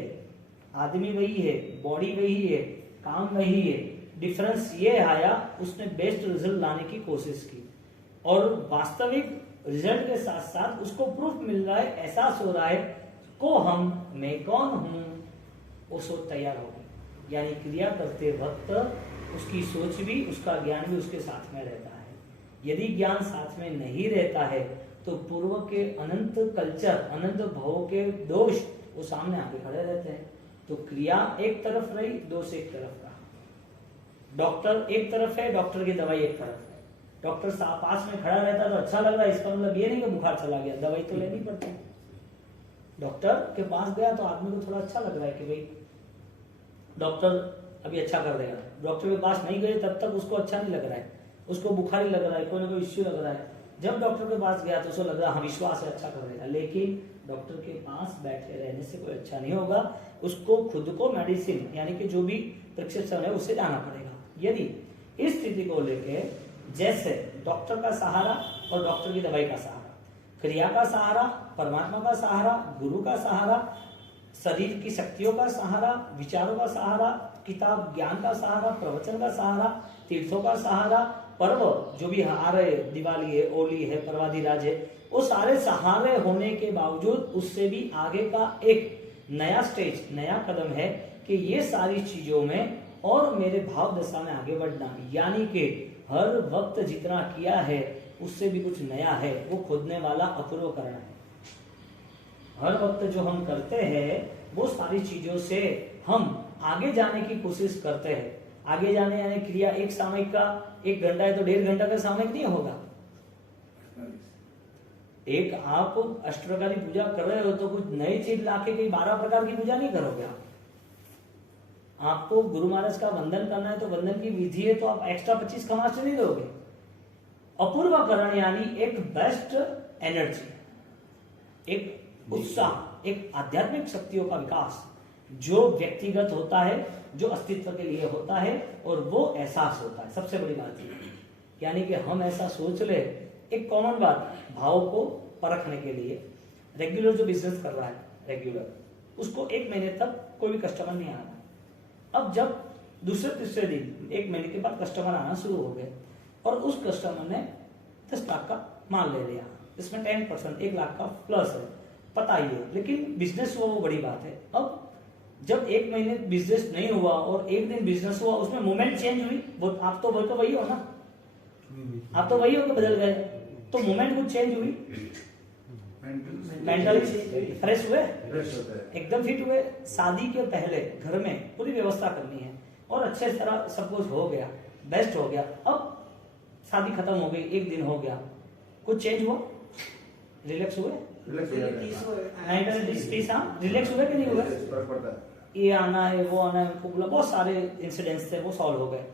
आदमी वही है, बॉडी वही है, काम वही है। डिफरेंस ये आया उसने बेस्ट रिजल्ट लाने की कोशिश की और वास्तविक रिजल्ट के साथ साथ उसको प्रूफ मिल रहा है, एहसास हो रहा है को हम, मैं कौन हूं, वो सोच तैयार हो गई। यानी क्रिया करते वक्त उसकी सोच भी, उसका ज्ञान भी उसके साथ में रहता है। यदि ज्ञान साथ में नहीं रहता है तो पूर्व के अनंत कल्चर, अनंत भावों के दोष वो सामने आके खड़े रहते हैं। तो क्रिया एक तरफ रही, दोष एक तरफ रहा। डॉक्टर एक तरफ है, डॉक्टर की दवाई एक तरफ है। डॉक्टर साहब पास में खड़ा रहता तो अच्छा लग रहा है, इसका मतलब ये नहीं कि बुखार चला गया, दवाई तो लेनी पड़ती है। डॉक्टर के पास गया तो आदमी को थोड़ा अच्छा लग रहा है कि भाई डॉक्टर अभी अच्छा कर देगा। डॉक्टर के पास नहीं गए तब तक उसको अच्छा नहीं लग रहा है, उसको बुखार ही लग रहा है, कोई ना कोई इश्यू लग रहा है। जब डॉक्टर के पास गया तो उसको लग रहा है हाँ विश्वास है अच्छा कर देगा, लेकिन डॉक्टर के पास बैठे रहने से कोई अच्छा नहीं होगा। उसको खुद को मेडिसिन यानी कि जो भी प्रिस्क्रिप्शन है उससे जाना पड़ेगा। यदि इस स्थिति को लेके जैसे डॉक्टर का सहारा और डॉक्टर की दवाई का सहारा, क्रिया का सहारा, परमात्मा का सहारा, गुरु का सहारा, शरीर की शक्तियों का सहारा, विचारों का सहारा, किताब ज्ञान का सहारा, प्रवचन का सहारा, तीर्थों का सहारा, पर्व जो भी आ रहे, दिवाली है, होली है, पर्वाधिराज है, वो सारे सहारे होने के बावजूद उससे भी आगे का एक नया स्टेज, नया कदम है कि ये सारी चीजों में और मेरे भाव दशा में आगे बढ़ना, यानी कि हर वक्त जितना किया है उससे भी कुछ नया है, वो खोदने वाला अपूर्व करण है। हर वक्त जो हम करते हैं वो सारी चीजों से हम आगे जाने की कोशिश करते हैं। आगे जाने यानी क्रिया एक सामयिक का 1 घंटा है तो 1.5 घंटा का सामयिक नहीं होगा। एक आप अष्टप्रकारी पूजा कर रहे हो तो कुछ नई चीज लाके कोई 12 प्रकार की पूजा नहीं करोगे आप। आपको गुरु महाराज का वंदन करना है तो वंदन की विधि है तो आप एक्स्ट्रा 25 खमास नहीं दोगे। अपूर्व करण यानी एक बेस्ट एनर्जी, एक उत्साह, एक आध्यात्मिक शक्तियों का विकास जो व्यक्तिगत होता है, जो अस्तित्व के लिए होता है, और वो एहसास होता है। सबसे बड़ी बात ये यानी कि हम ऐसा सोच ले, एक कॉमन बात, भाव को परखने के लिए रेगुलर जो बिजनेस कर रहा है रेगुलर, उसको 1 महीने तक कोई भी कस्टमर नहीं आना। अब जब दूसरे तीसरे दिन 1 महीने के बाद कस्टमर आना शुरू हो गए और उस कस्टमर ने 10 लाख का माल ले लिया, इसमें 10% 1 लाख का प्लस है, पता ही है, लेकिन बिजनेस हुआ वो बड़ी बात है। अब जब 1 महीने बिजनेस नहीं हुआ और 1 दिन बिजनेस हुआ, उसमें मूवमेंट चेंज हुई, वो आप तो वर्कर वही हो ना, आप तो वही हो कि बदल गए, तो मूवमेंट कुछ चेंज हुई, मेंटली फ्रेश हुए, एकदम फिट हुए। शादी के पहले घर में पूरी व्यवस्था करनी है और अच्छे तरह सब कुछ हो गया, बेस्ट हो गया। अब शादी खत्म हो गई, 1 दिन हो गया, कुछ चेंज हुआ, रिलैक्स हुए, रिलैक्स हुए कि नहीं हुए, ये आना है वो आना है, उनको बोला, बहुत सारे इंसिडेंट्स थे वो सॉल्व हो गए।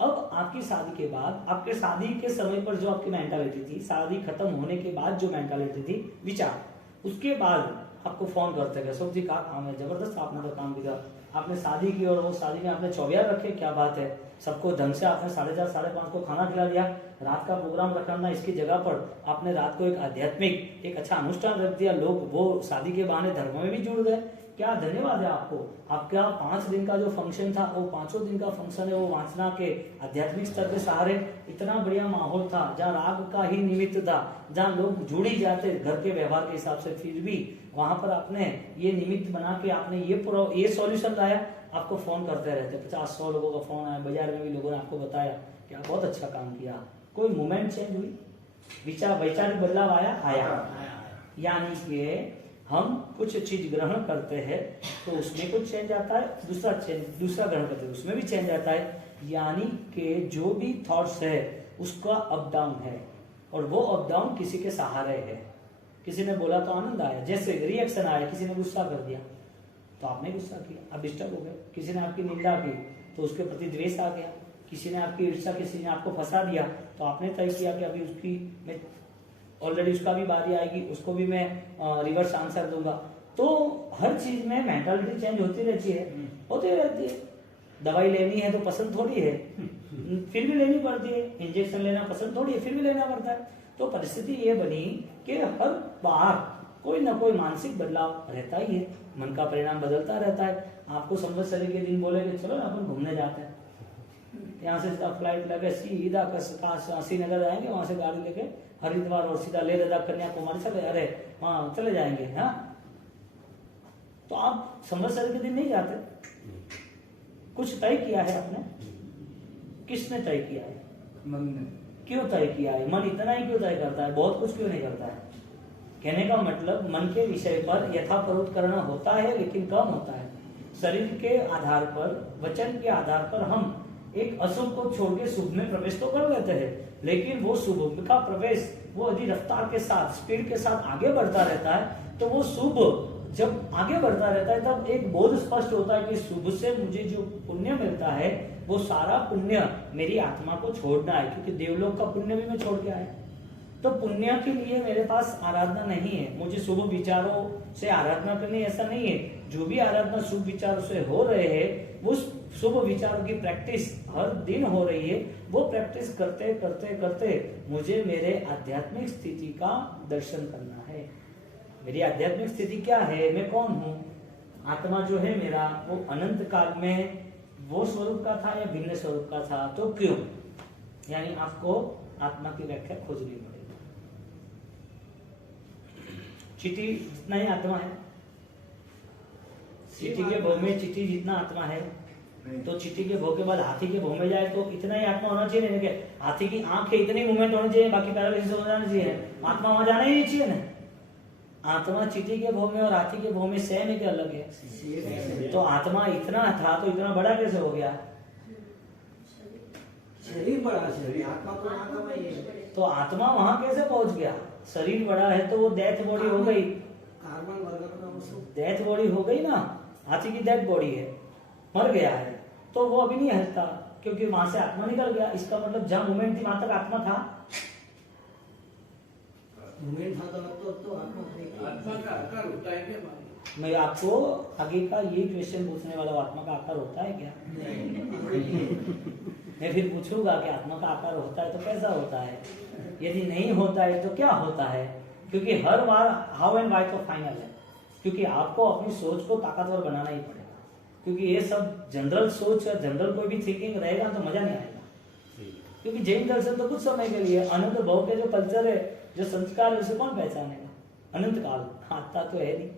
अब आपकी शादी के बाद, आपके शादी के समय पर जो आपकी मेंटालिटी थी, शादी खत्म होने के बाद जो मेंटालिटी थी, विचार, उसके बाद आपको फोन करते गए, सब जी का काम है, जबरदस्त आपने तो काम किया, आपने शादी की और वो शादी में आपने 24 रखे, क्या बात है, सबको ढंग से आपने 4:30 5:30 को खाना खिला दिया, रात का प्रोग्राम रखना, इसकी जगह पर आपने रात को एक आध्यात्मिक एक अच्छा अनुष्ठान रख दिया, लोग वो शादी के बहाने धर्म में भी जुड़ गए। क्या धन्यवाद है आपको। आपका 5 दिन का जो फंक्शन था वो 5 दिन का फंक्शन है, वो वांचना के आध्यात्मिक स्तर के सहारे इतना बढ़िया माहौल था, जहाँ राग का ही निमित्त था, जहाँ लोग जुड़ ही जाते घर के व्यवहार के हिसाब से, फिर भी वहां पर आपने ये निमित्त बना के आपने ये सॉल्यूशन लाया। आपको फोन करते रहते, 50-100 लोगों का फोन आया, बाजार में भी लोगों ने आपको बताया कि आप बहुत अच्छा काम किया। कोई मूवमेंट चेंज हुई, वैचारिक बदलाव आया। यानी कि हम कुछ चीज ग्रहण करते हैं तो उसमें कुछ चेंज आता है, दूसरा ग्रहण करते हैं उसमें भी चेंज आता है। यानी कि जो भी थॉट्स है उसका अप डाउन है, और वो अप डाउन किसी के सहारे है। किसी ने बोला तो आनंद आया, जैसे रिएक्शन आया, किसी ने गुस्सा कर दिया तो आपने गुस्सा किया, आप डिस्टर्ब हो गए। किसी ने आपकी निंदा की तो उसके प्रति द्वेष आ गया, किसी ने आपकी ईर्ष्या, किसी ने आपको फंसा दिया तो आपने तय किया कि अभी उसकी मैं ऑलरेडी उसका भी बारी आएगी, उसको भी मैं रिवर्स आंसर दूंगा। तो हर चीज में मेंटालिटी चेंज होती रहती है। दवाई लेनी है तो पसंद थोड़ी है, फिर भी लेनी पड़ती है। इंजेक्शन लेना पसंद थोड़ी है, फिर भी लेना पड़ता है। तो परिस्थिति ये बनी कि हर बार कोई ना कोई मानसिक बदलाव रहता ही है, मन का परिणाम बदलता रहता है। आपको संवत्सरी के दिन बोले कि चलो ना अपन घूमने जाते हैं, यहाँ से फ्लाइट लगे सीधा श्रीनगर जाएंगे, वहां से गाड़ी लेके हरिद्वार और सीधा लेह लद्दाख कन्याकुमारी चले, अरे वहां चले जाएंगे। हाँ, तो आप संवत्सरी के दिन नहीं जाते, कुछ तय किया है आपने। किसने तय किया है? मन ने। क्यों तय किया है? मन इतना ही क्यों तय करता है, बहुत कुछ क्यों नहीं करता है? कहने का मतलब मन के विषय पर यथाप्रवृत्त करना होता है, लेकिन कम होता है। शरीर के आधार पर, वचन के आधार पर हम एक अशुभ को छोड़ के शुभ में प्रवेश तो कर लेते हैं, लेकिन वो शुभ का प्रवेश वो यदि रफ्तार के साथ, स्पीड के साथ आगे बढ़ता रहता है, तो वो शुभ जब आगे बढ़ता रहता है तब एक बोध स्पष्ट होता है कि शुभ से मुझे जो पुण्य मिलता है वो सारा पुण्य मेरी आत्मा को छोड़ना है, क्योंकि देवलोक का पुण्य भी मैं छोड़ के आया। तो पुण्य के लिए मेरे पास आराधना नहीं है, मुझे शुभ विचारों से आराधना करनी ऐसा नहीं है। जो भी आराधना शुभ विचारों से हो रहे हैं, वो शुभ विचारों की प्रैक्टिस हर दिन हो रही है। वो प्रैक्टिस करते करते करते मुझे मेरे आध्यात्मिक स्थिति का दर्शन करना है। मेरी आध्यात्मिक स्थिति क्या है, मैं कौन हूँ? आत्मा जो है मेरा, वो अनंत काल में वो स्वरूप का था या भिन्न स्वरूप का था, तो क्यों? यानी आपको आत्मा की व्याख्या खोजनी पड़ेगी। चींटी जितना ही आत्मा है, चींटी के भोग में चींटी जितना आत्मा है, तो चींटी के भोग के बाद हाथी के भोग में जाए तो इतना ही आत्मा होना चाहिए ना? हाथी की आंख के इतने मूवमेंट होने चाहिए, बाकी पैरालिसिस हो जाना चाहिए, आत्मा वहां जाना ही नहीं चाहिए ना। आत्मा चींटी के भोग में और हाथी के भोग में सेम है कि अलग है? तो आत्मा इतना था तो इतना बड़ा कैसे हो गया? शरीर बड़ा, शरीर आत्मा तो आत्मा ही है। तो आत्मा वहां कैसे पहुंच गया? शरीर बड़ा है तो वो डेथ बॉडी हो गई, कार्बन वर्ग का डेथ बॉडी हो गई ना। हाथी की डेथ बॉडी है, मर गया है, तो वो अभी नहीं हलता क्योंकि वहां से आत्मा निकल गया। इसका मतलब जहां मूवमेंट थी वहां तक आत्मा था। मूवमेंट था तो आत्मा का आकार होता है क्या? मैं आपको आगे का ये क्वेश्चन पूछने वाला, आत्मा का आकार होता है क्या? मैं फिर पूछूंगा कि आत्मा का आकार होता है तो कैसा होता है, यदि नहीं होता है तो क्या होता है? क्योंकि हर बार हाउ एंड व्हाई तो फाइनल है, क्योंकि आपको अपनी सोच को ताकतवर बनाना ही पड़ेगा। क्योंकि ये सब जनरल सोच या जनरल कोई भी थिंकिंग रहेगा तो मजा नहीं आएगा। क्योंकि जैन दर्शन तो कुछ समय के लिए, अनंत भाव के जो कल्चर है, जो संस्कार है, उसे कौन पहचानेगा? अनंत काल आता तो है नहीं।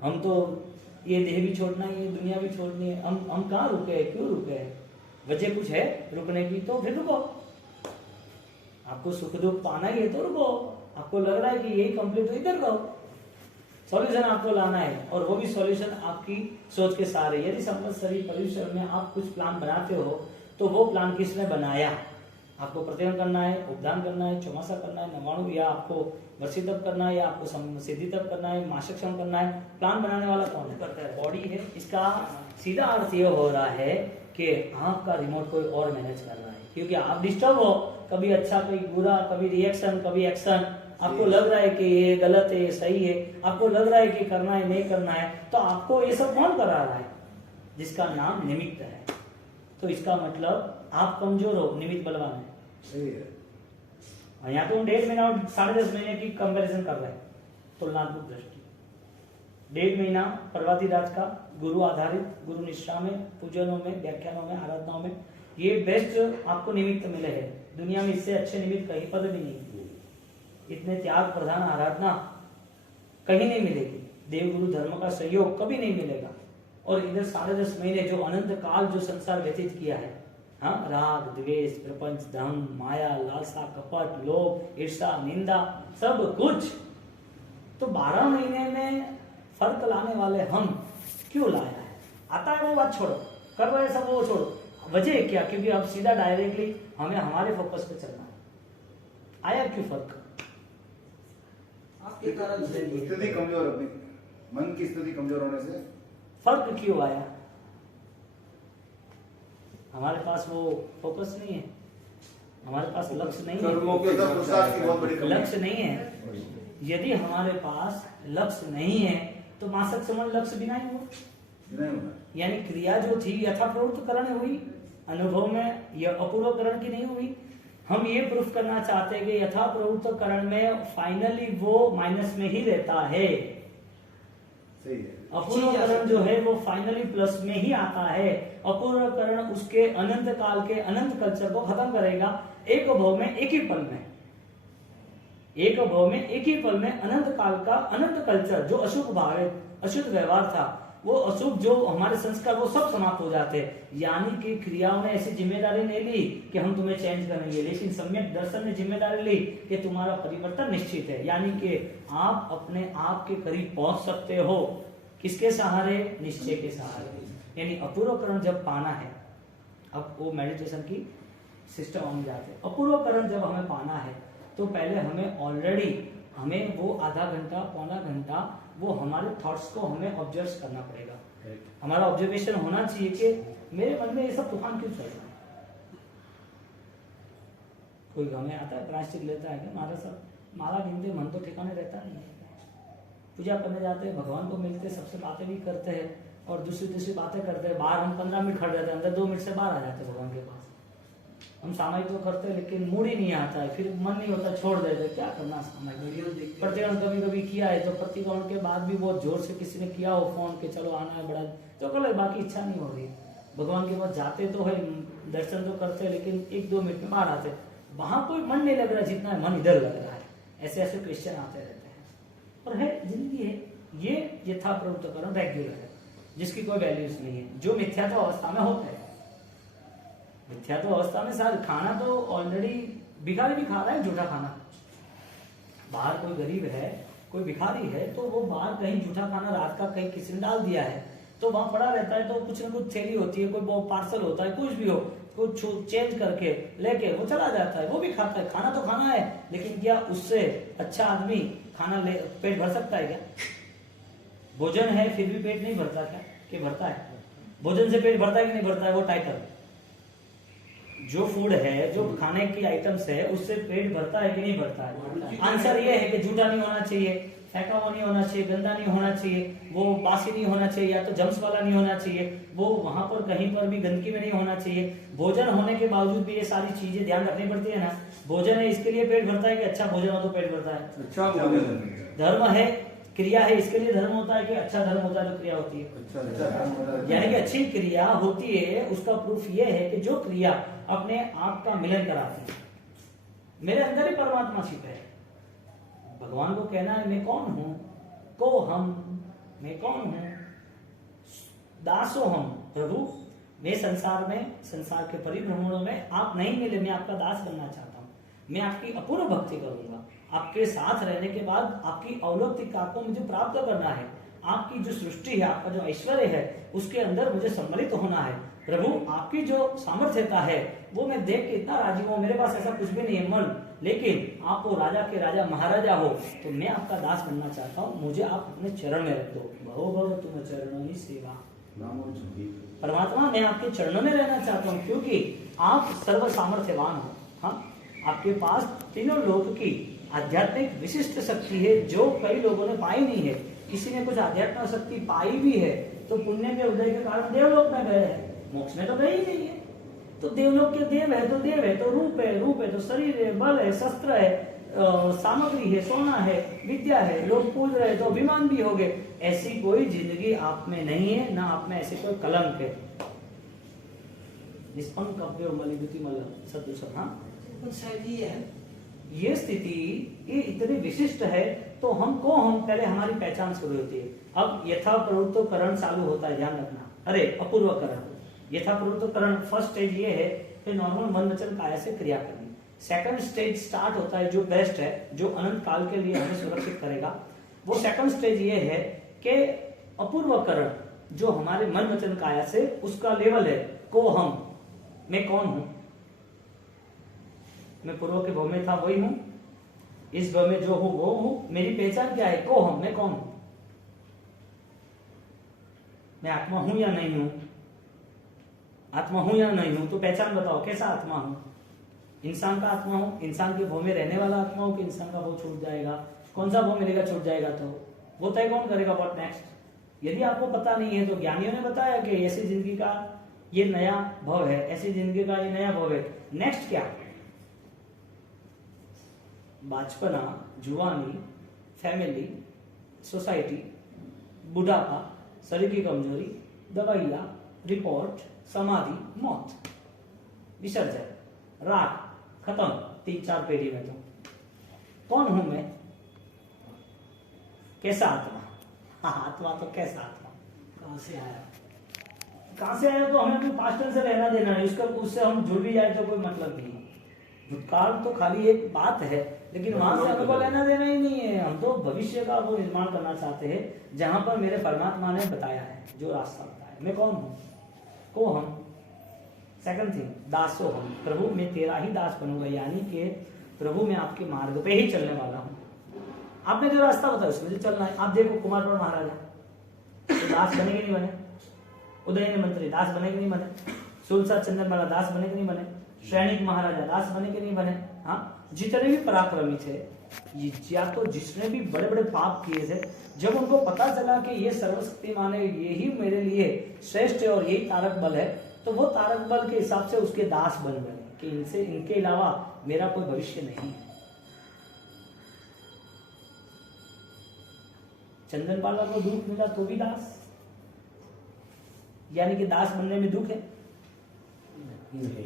हम तो ये देह भी छोड़ना है, ये दुनिया भी छोड़नी है। हम कहाँ रुके हैं, क्यों रुके हैं? वजह कुछ है रुकने की तो फिर रुको। आपको सुख दुख पाना ही है तो रुको। आपको लग रहा है कि यही कंप्लीट हो, इधर रहो। सॉल्यूशन आपको लाना है, और वो भी सॉल्यूशन आपकी सोच के सहारे। यदि संवत्सरी परिसर में आप कुछ प्लान बनाते हो तो वो प्लान किसने बनाया? आपको प्रतिदिन करना है, उपदान करना है, चौमासा करना है, नवाणु, या आपको वर्षी तप करना है, या आपको सिद्धि तप करना है, मासक्षम करना है। प्लान बनाने वाला कौन है? करता है बॉडी है। इसका सीधा अर्थ ये हो रहा है कि आपका रिमोट कोई और मैनेज कर रहा है, क्योंकि आप डिस्टर्ब हो, कभी अच्छा कभी बुरा, कभी रिएक्शन कभी एक्शन। आपको लग रहा है कि ये गलत है, ये सही है, आपको लग रहा है कि करना है नहीं करना है, तो आपको ये सब कौन करा रहा है? जिसका नाम निमित्त है। तो इसका मतलब आप कमजोर हो, निमित्त बलवान है। सही है। यहाँ तो 1.5 महीना और 10.5 महीने की कंपैरिजन कर रहे हैं, तुलनात्मक दृष्टि। 1.5 महीना प्रभाती राज का गुरु आधारित, गुरु निष्ठा में, पूजनों में, व्याख्यानों में, आराधनाओं में, ये बेस्ट आपको निमित्त मिले हैं। दुनिया में इससे अच्छे निमित्त कहीं पर भी नहीं, इतने त्याग प्रधान आराधना कहीं नहीं मिलेगी। देव गुरु धर्म का सहयोग कभी नहीं मिलेगा। और इधर 10.5 महीने जो अनंत काल जो संसार व्यतीत किया है, हाँ, राग द्वेष, प्रपंच, धन, माया, लालसा, कपट, लोभ, ईर्षा, निंदा, सब कुछ, तो 12 महीने में फर्क लाने वाले हम क्यों लाया है? आता है वो बात छोड़ो, कर रहे सब वो छोड़ो। वजह क्या? क्योंकि अब सीधा डायरेक्टली हमें हमारे फोकस पे चलना है। आया क्यों फर्क? आपके कारण से स्थिति कमजोर होती, मन की स्थिति कमजोर होने से फर्क क्यों आया? हमारे पास वो फोकस नहीं है, हमारे पास लक्ष्य नहीं कर्मों के है, पुरुषार्थ की बहुत बड़ी कमी है। लक्ष्य नहीं है। यदि हमारे पास लक्ष्य नहीं है तो मासक समझ लक्ष्य बिना ही हुआ, नहीं होना। यानी क्रिया जो थी यथाप्रवृत्त करण हुई, अनुभव में यह अपूर्व करण की नहीं हुई। हम ये प्रूफ करना चाहते हैं कि यथाप्रवृत्त करण में फाइनली वो माइनस में ही रहता है। सही है। अपूर्व करण जो है वो फाइनली प्लस में ही आता है। अपूर्व करण उसके अनंत काल के अनंत कल्चर को खत्म करेगा। एक भव में एक ही पल में, एक भव में एक ही पल में अनंत काल का अनंत कल्चर जो अशुभ भाव है, अशुद्ध व्यवहार था, वो अशुभ जो हमारे संस्कार, वो सब समाप्त हो जाते हैं। यानी कि क्रियाओं ने ऐसी जिम्मेदारी नहीं ली कि हम तुम्हें चेंज करेंगे, लेकिन सम्यक दर्शन ने जिम्मेदारी ली कि तुम्हारा परिवर्तन निश्चित है। यानी कि आप अपने आप के करीब पहुंच सकते हो किसके सहारे? निश्चय के सहारे। यानी अपूर्वकरण जब पाना है, अब वो मेडिटेशन की सिस्टम हम जाते हैं। अपूर्वकरण जब हमें पाना है तो पहले हमें ऑलरेडी हमें वो आधा घंटा पौना घंटा वो हमारे थॉट्स को हमें ऑब्जर्व करना पड़ेगा। हमारा ऑब्जर्वेशन होना चाहिए कि मेरे मन में ये सब तूफान क्यों चल रहा है। कोई हमें आता है प्रायश्चित लेता है कि महाराज साहब माला गिनते मन तो ठिकाने रहता नहीं है। पूजा करने जाते हैं, भगवान को मिलते हैं, सबसे बातें भी करते हैं और दूसरी बातें करते हैं। बाहर हम 15 मिनट खड़े रहते हैं, अंदर 2 मिनट से बाहर आ जाते हैं भगवान के पास। हम सामायिक तो करते हैं लेकिन मूड ही नहीं आता है, फिर मन नहीं होता, छोड़ देते। क्या करना सामायिक? प्रतिकरण कभी कभी किया है तो प्रतिकरण के बाद भी बहुत जोर से किसी ने किया हो फोन के चलो आना है बड़ा, तो कल बाकी इच्छा नहीं हो रही। भगवान के पास जाते तो है, दर्शन तो करते हैं लेकिन 1-2 मिनट में बाहर आते। वहां कोई मन नहीं लग रहा जितना मन इधर लग रहा है। ऐसे ऐसे क्वेश्चन आते रहते हैं और है जिंदगी है। ये यथा प्रवृत्तकरण रेगुलर है जिसकी कोई वैल्यूज नहीं है, जो मिथ्या तो अवस्था में होता है। मिथ्या तो अवस्था में सारे खाना तो ऑलरेडी भिखारी भी खा रहा है, झूठा खाना। बाहर कोई गरीब है, कोई भिखारी है तो वो बाहर कहीं झूठा खाना रात का कहीं किसी ने डाल दिया है तो वहां पड़ा रहता है, तो कुछ ना कुछ थैली होती है, कोई पार्सल होता है, कुछ भी हो, कुछ चेंज करके लेके वो चला जाता है, वो भी खाता है। खाना तो खाना है लेकिन क्या उससे अच्छा आदमी खाना ले पेट भर सकता है क्या? भोजन है फिर भी पेट नहीं भरता क्या? कि भरता है? भोजन से पेट भरता है कि नहीं भरता है? वो टाइटल, जो फूड है, जो खाने की आइटम्स है, उससे पेट भरता है कि नहीं भरता है? आंसर ये है कि झूठा नहीं होना चाहिए, फेंका हुआ नहीं होना चाहिए, गंदा नहीं होना चाहिए, वो बासी नहीं होना चाहिए, या तो जम्स वाला नहीं होना चाहिए, वो वहां पर कहीं पर भी गंदगी में नहीं होना चाहिए। भोजन होने के बावजूद भी ये सारी चीजें ध्यान रखनी पड़ती है ना। भोजन है इसके लिए पेट भरता है कि अच्छा भोजन हो तो पेट भरता है? अच्छा भोजन। धर्म है, क्रिया है, इसके लिए धर्म होता है कि अच्छा धर्म होता है तो क्रिया होती है? यानी कि अच्छी क्रिया होती है, उसका प्रूफ ये है कि जो क्रिया अपने आप का मिलन कराती है। मेरे अंदर ही परमात्मा छिपा है। भगवान को कहना है मैं कौन हूं, को हम, मैं कौन हूं, दासो हम प्रभु। मैं संसार में, संसार के परिभ्रमणों में आप नहीं मिले, मैं आपका दास बनना चाहता हूं। मैं आपकी अपूर्व भक्ति करूंगा। आपके साथ रहने के बाद आपकी अलौकिक को मुझे प्राप्त करना है। आपकी जो सृष्टि है, आपका जो ऐश्वर्य है, उसके अंदर मुझे सम्मिलित होना है। प्रभु आपकी जो सामर्थ्यता है वो मैं देख के इतना राजी हूं। मेरे पास ऐसा कुछ भी नहीं है मन, लेकिन आप वो राजा के राजा महाराजा हो तो मैं आपका दास बनना चाहता हूँ। मुझे आप अपने चरण में रख दो। भवो भव तुम चरणों ही सेवा। परमात्मा मैं आपके चरणों में रहना चाहता हूँ क्योंकि आप सर्व सामर्थ्यवान हो। हाँ, आपके पास तीनों लोक की आध्यात्मिक विशिष्ट शक्ति है जो कई लोगों ने पाई नहीं है। किसी ने कुछ आध्यात्मिक शक्ति पाई भी है तो पुण्य के उदय के कारण देवलोक में गए हैं, मोक्ष में तो गए ही नहीं है। तो देवलोक के देव है तो देव है तो रूप है, रूप है तो शरीर है, बल है, शस्त्र है, सामग्री है, सोना है, विद्या है, लोग पूज रहे तो अभिमान भी हो गए। ऐसी कोई जिंदगी आप में नहीं है, ना आप में ऐसे कोई कलंक है। निष्पंक कव्य मलिभूति मल सदृश। हाँ, शायद ये है, ये स्थिति ये इतनी विशिष्ट है तो हमको हम पहले हमारी पहचान शुरू होती है। अब यथा प्रवृत्तकरण चालू होता है, ध्यान रखना। अरे अपूर्वकरण, यथा प्रवृत्तकरण फर्स्ट स्टेज ये है कि नॉर्मल मन वचन काया से क्रिया करनी। सेकंड स्टेज स्टार्ट होता है जो बेस्ट है, जो अनंत काल के लिए हमें सुरक्षित करेगा। वो सेकंड स्टेज ये है कि अपूर्वकरण जो हमारे मन वचन काया से उसका लेवल है को हम, मैं कौन हूं, मैं पूर्व के भव में था वही हूं, इस भव में जो हूं वो हूं। मेरी पहचान क्या है, को हम, मैं कौन हूं, मैं आत्मा हूं या नहीं हूं, आत्मा हूं या नहीं हूं। तो पहचान बताओ कैसा आत्मा हूं। इंसान का आत्मा हूं, इंसान के भव में रहने वाला आत्मा हूं कि इंसान का भव छूट जाएगा, कौन सा भव मिलेगा छूट जाएगा तो वो तय कौन करेगा। What next. यदि आपको पता नहीं है तो ज्ञानियों ने बताया कि ऐसी जिंदगी का ये नया भव है, ऐसी जिंदगी का ये नया भव है। नेक्स्ट क्या, बचपना, जुवानी, फैमिली, सोसाइटी, बुढ़ापा, शरीर की कमजोरी, दवाइयां, रिपोर्ट, समाधि, मौत, विसर्जन, राख, खत्म। 3-4 पीढ़ी में तो कौन हूं मैं, कैसा आत्मा। हाँ, आत्मा तो कैसा आत्मा, कहां से आया, कहां से आया तो हमें कोई पास्ट टेंस से लेना देना नहीं। उसका उससे हम जुड़ भी जाए तो कोई मतलब नहीं। भूतकाल तो खाली एक बात है, लेकिन वहां से हमें को लेना देना ही नहीं है। हम तो भविष्य का वो निर्माण करना चाहते हैं जहां पर मेरे परमात्मा ने बताया है, जो रास्ता बताया। मैं कौन हूँ? को हम। सेकंड थिंग, दासो हम। प्रभु मैं तेरा ही दास बनूंगा, यानी कि प्रभु मैं आपके मार्ग पे ही चलने वाला हूँ। आपने जो रास्ता बताया उसमें जो चलना है। आप देखो कुमारपाल महाराजा तो दास बने कि नहीं बने? उदयन मंत्री दास बने कि नहीं बने? सुलसा चंद्रमाला दास बने कि नहीं बने? सैनिक महाराजा दास बने कि नहीं बने? हाँ, जितने भी पराक्रमी थे, या तो जिसने भी बड़े बड़े पाप किए थे, जब उनको पता चला कि ये सर्वशक्तिमान है, यही मेरे लिए श्रेष्ठ है और यही तारक बल है, तो वो तारक बल के हिसाब से उसके दास बन गए कि इनके अलावा मेरा कोई भविष्य नहीं है। चंदनपाला को दुख मिला तो भी दास, यानी कि दास बनने में दुख है।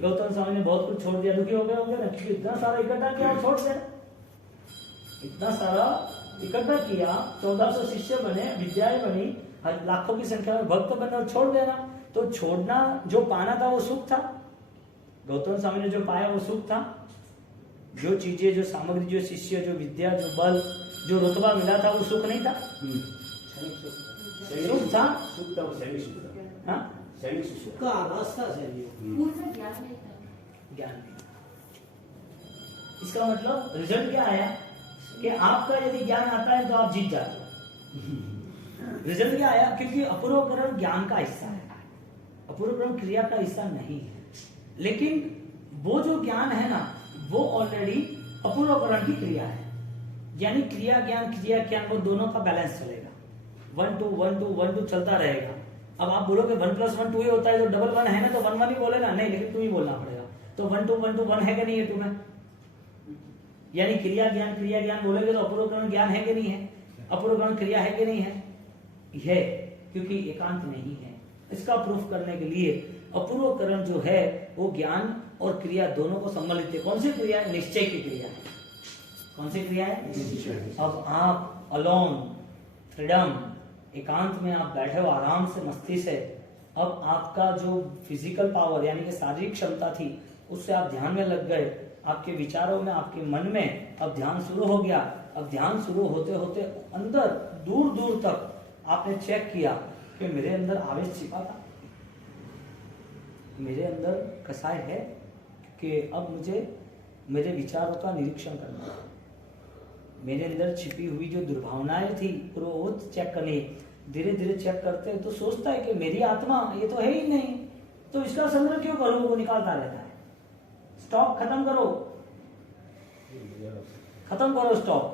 गौतम स्वामी ने बहुत कुछ छोड़ दिया, दुखी हो गए होंगे ना, क्योंकि इतना सारा इकट्ठा किया और छोड़ दिया। इतना सारा इकट्ठा किया, 1400 शिष्य बने, विद्याएं बनी, लाखों की संख्या में भक्त बने और छोड़ देना। तो छोड़ना, जो पाना था वो सुख था। गौतम स्वामी ने जो पाया वो सुख था। जो चीजें, जो सामग्री, जो शिष्य, जो विद्या, जो बल, जो रुतबा मिला था वो सुख नहीं था। सुख था, हाँ? का रास्ता चाहिए। ज्ञान। इसका मतलब रिजल्ट क्या आया कि आपका यदि ज्ञान आता है तो आप जीत जाते हो। रिजल्ट क्या आया? क्योंकि अपूर्वकरण ज्ञान का हिस्सा है, अपूर्वकरण क्रिया का हिस्सा नहीं है। लेकिन वो जो ज्ञान है ना, वो ऑलरेडी अपूर्वकरण की क्रिया है। यानी क्रिया ज्ञान वो दोनों का बैलेंस चलेगा। 1 2 1 2 1 2 चलता रहेगा। अब आप बोलोगे 1 + 1 2 ही होता है, तो डबल 1 है ना, तो 1 1 ही बोलेगा। नहीं, लेकिन 2 ही बोलना पड़ेगा। तो 1 2 1 2 1 है कि नहीं है तुम्हें? यानी क्रिया ज्ञान बोलेगे तो अपूर्वकरण ज्ञान है कि नहीं है? अपूर्वकरण क्रिया है कि नहीं है? है, क्योंकि एकांत नहीं है। इसका प्रूफ करने के लिए अपूर्वकरण जो है वो ज्ञान और क्रिया दोनों को सम्मिलित है। कौन सी क्रिया है? निश्चय की क्रिया है। कौन सी क्रिया है? अब आप अलोन, फ्रीडम, एकांत में आप बैठे हो आराम से, मस्ती से। अब आपका जो फिजिकल पावर यानी कि शारीरिक क्षमता थी, उससे आप ध्यान में लग गए। आपके विचारों में, आपके मन में अब ध्यान शुरू हो गया। अब ध्यान शुरू होते होते अंदर दूर दूर तक आपने चेक किया कि मेरे अंदर आवेश छिपा था, मेरे अंदर कसाय है, कि अब मुझे मेरे विचारों का निरीक्षण करना है। मेरे अंदर छिपी हुई जो दुर्भावनाएं थी वो चेक करनी। धीरे धीरे चेक करते हैं तो सोचता है कि मेरी आत्मा ये तो है ही नहीं, तो इसका संग्रह क्यों करूं? वो निकालता रहता है। स्टॉक खत्म करो, स्टॉक।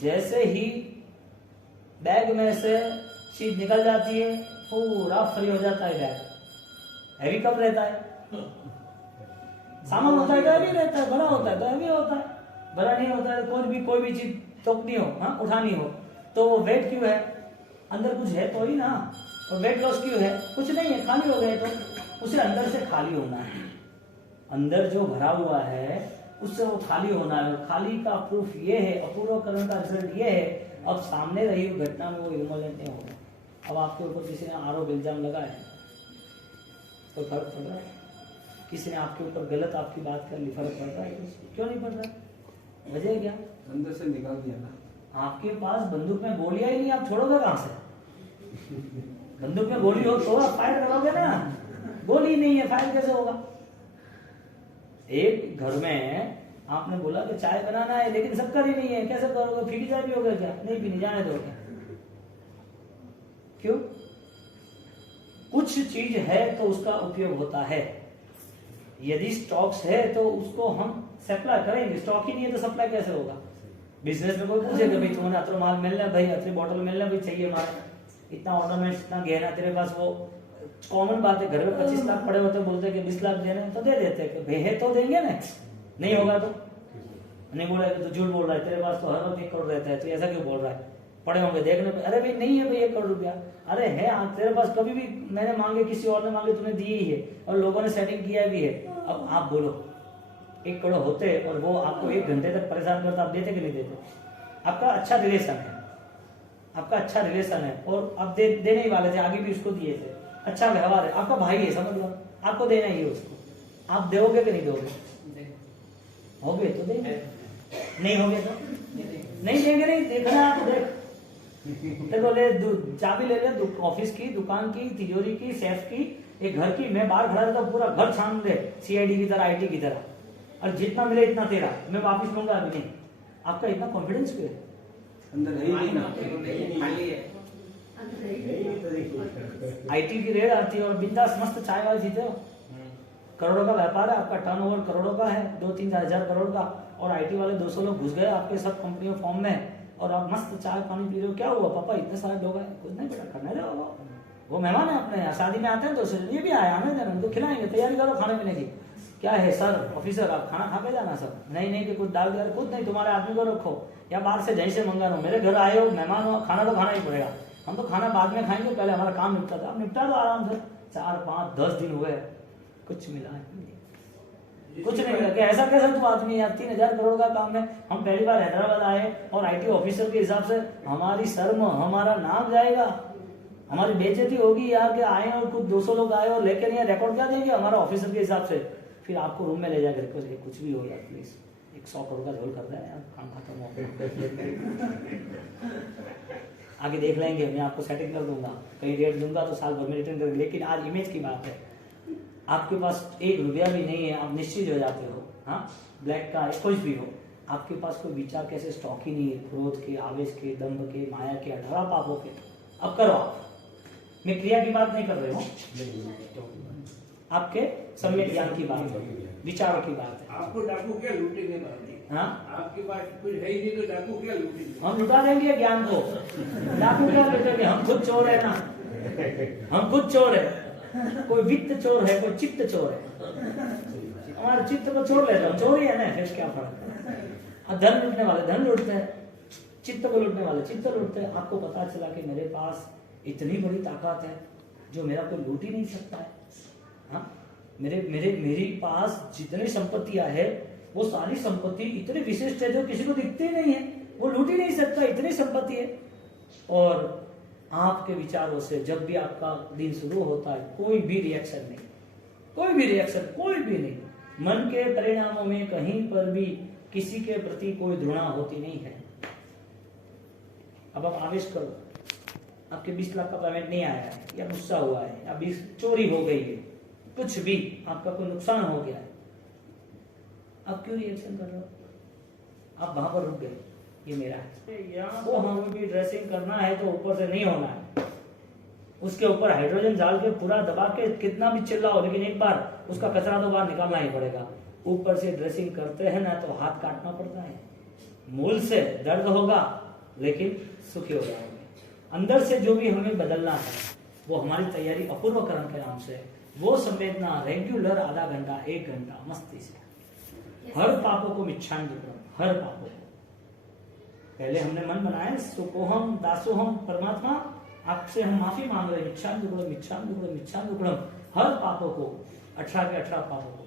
जैसे ही बैग में से चीज निकल जाती है, पूरा फ्री हो जाता है बैग। हैवी कब रहता है? सामान होता है तो हैवी रहता है, बड़ा होता है तो हैवी होता है। बड़ा नहीं होता है, कोई भी चीज तोड़नी हो, हाँ, उठानी हो, तो वो वेट क्यों है? अंदर कुछ है तो ही ना। और वेट लॉस क्यों है? कुछ नहीं है, खाली हो गए, तो उसे अंदर से खाली होना है। अंदर जो भरा हुआ है उससे वो खाली होना है। खाली का प्रूफ ये है, अपूर्वकरण का रिजल्ट ये है। अब सामने रही घटना में वो इमोलेंट नहीं होगा। अब आपके ऊपर किसी ने आरोप इल्जाम लगाया तो फर्क पड़ रहा है? किसी ने आपके ऊपर गलत आपकी बात कर ली, फर्क पड़ रहा है? क्यों नहीं पड़ रहा है? वजह क्या? अंदर से निकाल दिया ना। आपके पास बंदूक में गोलियां ही नहीं, आप छोड़ोगे कहां से? बंदूक में गोली हो तो आप फायर करोगे ना, गोली नहीं है, फायर कैसे होगा? एक घर में आपने बोला कि चाय बनाना है, लेकिन शक्कर ही नहीं है, कैसे करोगे? फीकी चाय पियोगे क्या? नहीं पीनी, जाने दो क्या? क्यों? कुछ चीज है तो उसका उपयोग होता है। यदि स्टॉक्स है तो उसको हम सप्लाई करेंगे, स्टॉक ही नहीं है तो सप्लाई कैसे होगा? बिजनेस में कोई पूछेगा भाई तुम्हारा अत्र माल मिलना है, भाई अत्र बॉटल मिलना है, भाई चाहिए हमारा, इतना ऑर्नामेंट्स, इतना गहना तेरे पास। वो कॉमन बात है, घर में 25 लाख पड़े होते, बोलते कि 20 लाख देना है तो दे देते हैं, भाई है तो देंगे ना, नहीं होगा तो नहीं। बोला तो झूठ बोल रहा है, तेरे पास तो हर वक्त 1 करोड़ रहता है, तो ऐसा क्यों बोल रहा है? पड़े होंगे देखने पे, अरे भाई नहीं है भाई 1 करोड़ रुपया, अरे है तेरे पास, कभी भी मैंने मांगे, किसी और ने मांगे, तूने दिए ही है और लोगों ने सेटिंग किया भी है। अब आप बोलो 1 करोड़ होते और वो आपको 1 घंटे तक परेशान करता, आप देते कि नहीं देते? आपका अच्छा रिलेशन है, आपका अच्छा रिलेशन है और आप देने ही वाले थे, आगे भी उसको दिए थे, अच्छा व्यवहार है, आपका भाई है, समझ लो, आपको देना ही है उसको, आप दोगे कि नहीं दोगे? हो गए तो देंगे, नहीं हो गए तो नहीं देंगे। नहीं देखना है तो देख, देखो ले चाबी ले ले ऑफिस की, दुकान की, तिजोरी की, सेफ की, एक घर की। मैं बाहर खड़ा रहता हूँ, पूरा घर छान दे सीआईडी की तरह, आईटी की तरह, और जितना मिले इतना तेरा, मैं वापिस लूंगा अभी नहीं। आपका इतना कॉन्फिडेंस क्यों है? अंदर है ही ना, खाली है। आईटी की रेड आती है और बिंदास मस्त चाय वाय पीते हो। करोड़ों का व्यापार है आपका, टर्नओवर करोड़ों का है, 2-3 हजार करोड़ का, और आईटी वाले 200 लोग घुस गए आपके सब कंपनियों फॉर्म में, और आप मस्त चाय पानी पी रहे हो। क्या हुआ पापा, इतने सारे लोग हैं? कुछ नहीं बेटा, करने दो, वो मेहमान है अपने यहाँ, शादी में आते हैं तो ये भी आए, आने देना, उनको खिलाएंगे, तैयारी करो खाने पीने की। क्या है सर ऑफिसर, आप खाना खा के जाना सब? नहीं कि कुछ डाल दिया, कुछ नहीं, तुम्हारे आदमी को रखो या बाहर से जहीं से मंगा लो, मेरे घर आए हो, मेहमान हो, खाना तो खाना ही पड़ेगा। हम तो खाना बाद में खाएंगे, पहले हमारा काम निपटा था। अब निपटा दो आराम से। 4, 5, 10 दिन हुए, कुछ मिला नहीं, कुछ नहीं मिला। क्या ऐसा कैसा तू आदमी यार, 3000 करोड़ का काम है। हम पहली बार हैदराबाद आए और आईटी ऑफिसर के हिसाब से हमारी शर्म, हमारा नाम जाएगा, हमारी बेइज्जती होगी यार कि आए और कुछ 200 लोग आए और लेके नहीं, रिकॉर्ड क्या देंगे हमारा ऑफिसर के हिसाब से। फिर आपको रूम में ले जाकर कुछ भी हो यार प्लीज, 100 करोड़ का झोल करता है यार, काम खत्म हो गया। आगे देख लेंगे, मैं आपको सेटिंग कर दूंगा, कहीं रेट दूंगा तो साल भर में रिटर्न करेंगे। लेकिन आज इमेज की बात है, आपके पास 1 रुपया भी नहीं है, आप निश्चित हो जाते हो। हाँ, ब्लैक का कुछ भी हो, आपके पास कोई विचार कैसे स्टॉक ही नहीं है, क्रोध के, आवेश के, दंभ के, माया के, 18 पापों के। अब करो आप, मैं क्रिया की बात नहीं कर रही हूँ, आपके सम्यक ज्ञान की बात है, विचारों की बात है। आपको डाकू क्या लूटेंगे बाबू? हाँ, आपके पास कुछ है ही नहीं तो डाकू क्या लूटेंगे? हम लुटा देंगे ज्ञान को, डाकू क्या लुटेंगे? हम खुद चोर है ना, हम खुद चोर है। कोई वित्त चोर है, कोई चित्त चोर है। हमारे चित्त को छोड़ लेते हैं, चोर ही है ना, फिर क्या फर्क है? धन लूटने वाले धन लूटते हैं, चित्त को लूटने वाले चित्त लूटते हैं। आपको पता चला कि मेरे पास इतनी बड़ी ताकत है जो मेरा कोई लूट ही नहीं सकता है। हाँ, मेरी पास जितनी संपत्तियां है वो सारी संपत्ति इतनी विशिष्ट है जो किसी को दिखती ही नहीं है, वो लूट ही नहीं सकता, इतनी संपत्ति है। और आपके विचारों से जब भी आपका दिन शुरू होता है, कोई भी रिएक्शन नहीं, कोई भी रिएक्शन, कोई भी नहीं। मन के परिणामों में कहीं पर भी किसी के प्रति कोई घृणा होती नहीं है। अब आप आवेश करो, आपके 20 लाख का पेमेंट नहीं आया है, या गुस्सा हुआ है, या 20 चोरी हो गई है, कुछ भी आपका कोई नुकसान हो गया है, आप क्यों रिएक्शन कर रहे हो? आप वहां पर रुक गए, ये मेरा है। वो हमें भी ड्रेसिंग करना है तो ऊपर से नहीं होना है, उसके ऊपर हाइड्रोजन डाल के पूरा दबा के कितना भी चिल्लाओ, लेकिन एक बार उसका कचरा तो बाहर निकालना ही पड़ेगा। ऊपर से ड्रेसिंग करते हैं ना तो हाथ काटना पड़ता है, मूल से दर्द होगा लेकिन सुखी हो जाएंगे। अंदर से जो भी हमें बदलना है वो हमारी तैयारी अपूर्वकरण के नाम से, वो संवेदना रेगुलर आधा घंटा 1 घंटा मस्ती से, हर पापों को मिच्छामिदुक्कडम, हर पापों को। पहले हमने मन बनाया सुकोहम दासोहम, परमात्मा आपसे हम माफी मांग रहे हैं, मिच्छामिदुक्कडम मिच्छामिदुक्कडम मिच्छामिदुक्कडम, हर पापों को, 18 के 18 पापों को,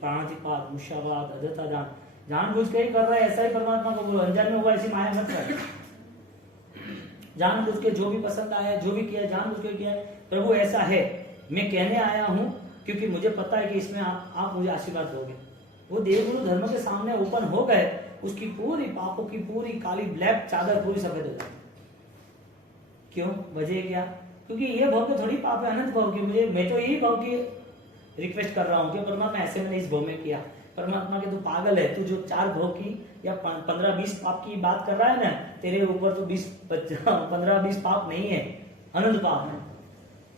प्राणातिपात, मुष्यावाद, अधता दान, जानबूझ के ही कर रहा है ऐसा ही परमात्मा को बोलो, अनजान में हुआ ऐसी माया मत कर। जानबूझ के जो भी पसंद आया, जो भी किया, जानबूझ के किया, प्रभु ऐसा है, मैं कहने आया हूं क्योंकि मुझे पता है कि इसमें आप मुझे आशीर्वाद दोगे। वो देवगुरु धर्म के सामने ओपन हो गए, उसकी पूरी पापों की पूरी काली ब्लैक चादर पूरी सफेद हो जाती। क्यों? वजह क्या? क्योंकि ये भाव के थोड़ी पाप है, अनंत भाव की। मैं तो यही भाव की रिक्वेस्ट कर रहा हूँ कि परमात्मा ऐसे मैंने इस भाव में किया। परमात्मा के तू पागल है, तू जो 4 भाव की या 15-20 पाप की बात कर रहा है ना, तेरे ऊपर तो 15-20 पाप नहीं है, अनंत पाप है।